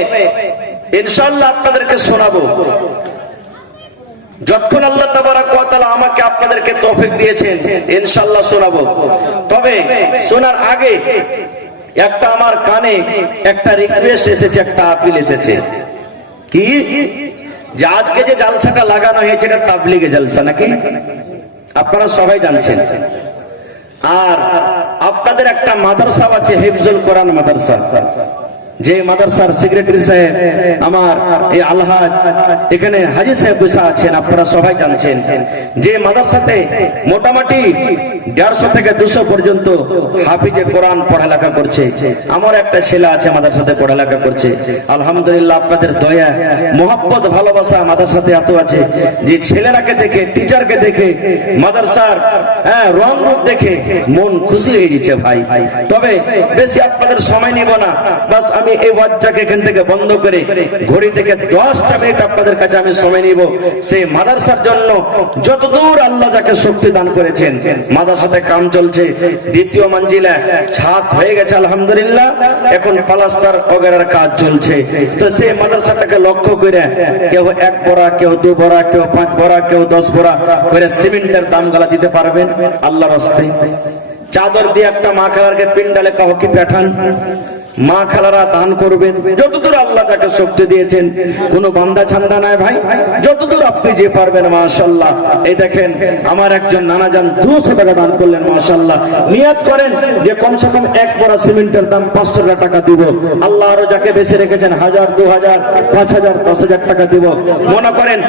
ইনশাআল্লাহ আপনাদেরকে শোনাবো যতক্ষণ আল্লাহ তাবারক ওয়া তাআলা আমাকে আপনাদেরকে তৌফিক দিয়েছেন, ইনশাআল্লাহ শোনাবো। তবে শোনার আগে একটা আমার কানে একটা রিকোয়েস্ট এসেছে, একটা আপিল এসেছে। কি? যে আজকে যে জালসাটা লাগানো হয়েছে এটা তাবলীগে জালসা নাকি? আপনারা সবাই জানছেন। আর আপনাদের একটা মাদ্রাসা আছে, হিফজুল কোরআন মাদ্রাসা। যে মাদ্রাসার সেক্রেটারি সাহেব আমার এই আলহাজ এখানে হাজী সাহেব বসে আছেন, আপনারা সবাই জানছেন যে মাদ্রাসাতে মোটামুটি 150 থেকে 200 পর্যন্ত হাফিজে কোরআন পড়ালেখা করছে। আমার একটা ছেলে আছে মাদ্রাসাতে পড়ালেখা করছে। আলহামদুলিল্লাহ, আপনাদের দয়া মোহাব্বত ভালোবাসা মাদ্রাসাতে এত আছে যে ছেলেরাকে দেখে, টিচারকে দেখে, মাদ্রাসার রং রূপ দেখে মন খুশি হয়ে যাচ্ছে ভাই। তবে বেশি আপনাদের সময় নিব না, বাস আমি এই ওয়াজটাকে এখান থেকে বন্ধ করে ঘড়ি থেকে 10টা মিনিট আপনাদের কাছে আমি সময় নিব সেই মাদ্রাসার জন্য। যতদূর আল্লাহ যাকে শক্তি দান করেছেন, মাদ্রাসাতে কাম চলছে, 2য় মঞ্জিলে ছাদ হয়ে গেছে আলহামদুলিল্লাহ, এখন প্লাস্টার ওগেরার কাজ চলছে। তো সেই মাদ্রাসাটাকে লক্ষ্য করে কেউ 1 বড়া, কেউ 2 বড়া, কেউ 5 বড়া, কেউ 10 বড়া করে সিমেন্টের দাম গালা দিতে পারবেন আল্লাহর হস্তে। চাদর দিয়ে একটা মা খালারকে পিন্ডালে কাউকে পাঠান, মা খালারা দান করবেন যতদূর আল্লাহ যাকে শক্তি দিয়েছেন। কোনো বান্দা ছান্দা নাই ভাই, যতদূর আপনি যে পারবেন মাশাআল্লাহ। এই দেখেন আমার একজন নানাজান 200 টাকা দান করলেন মাশাআল্লাহ। নিয়ত করেন যে কমসে কম 1 বড়া সিমেন্টের দাম 500 টাকা দিব। আল্লাহ আরো যাকে বেশি রেখেছেন 1000, 2000, 5000, 10,000 টাকা দিব। মনে করেন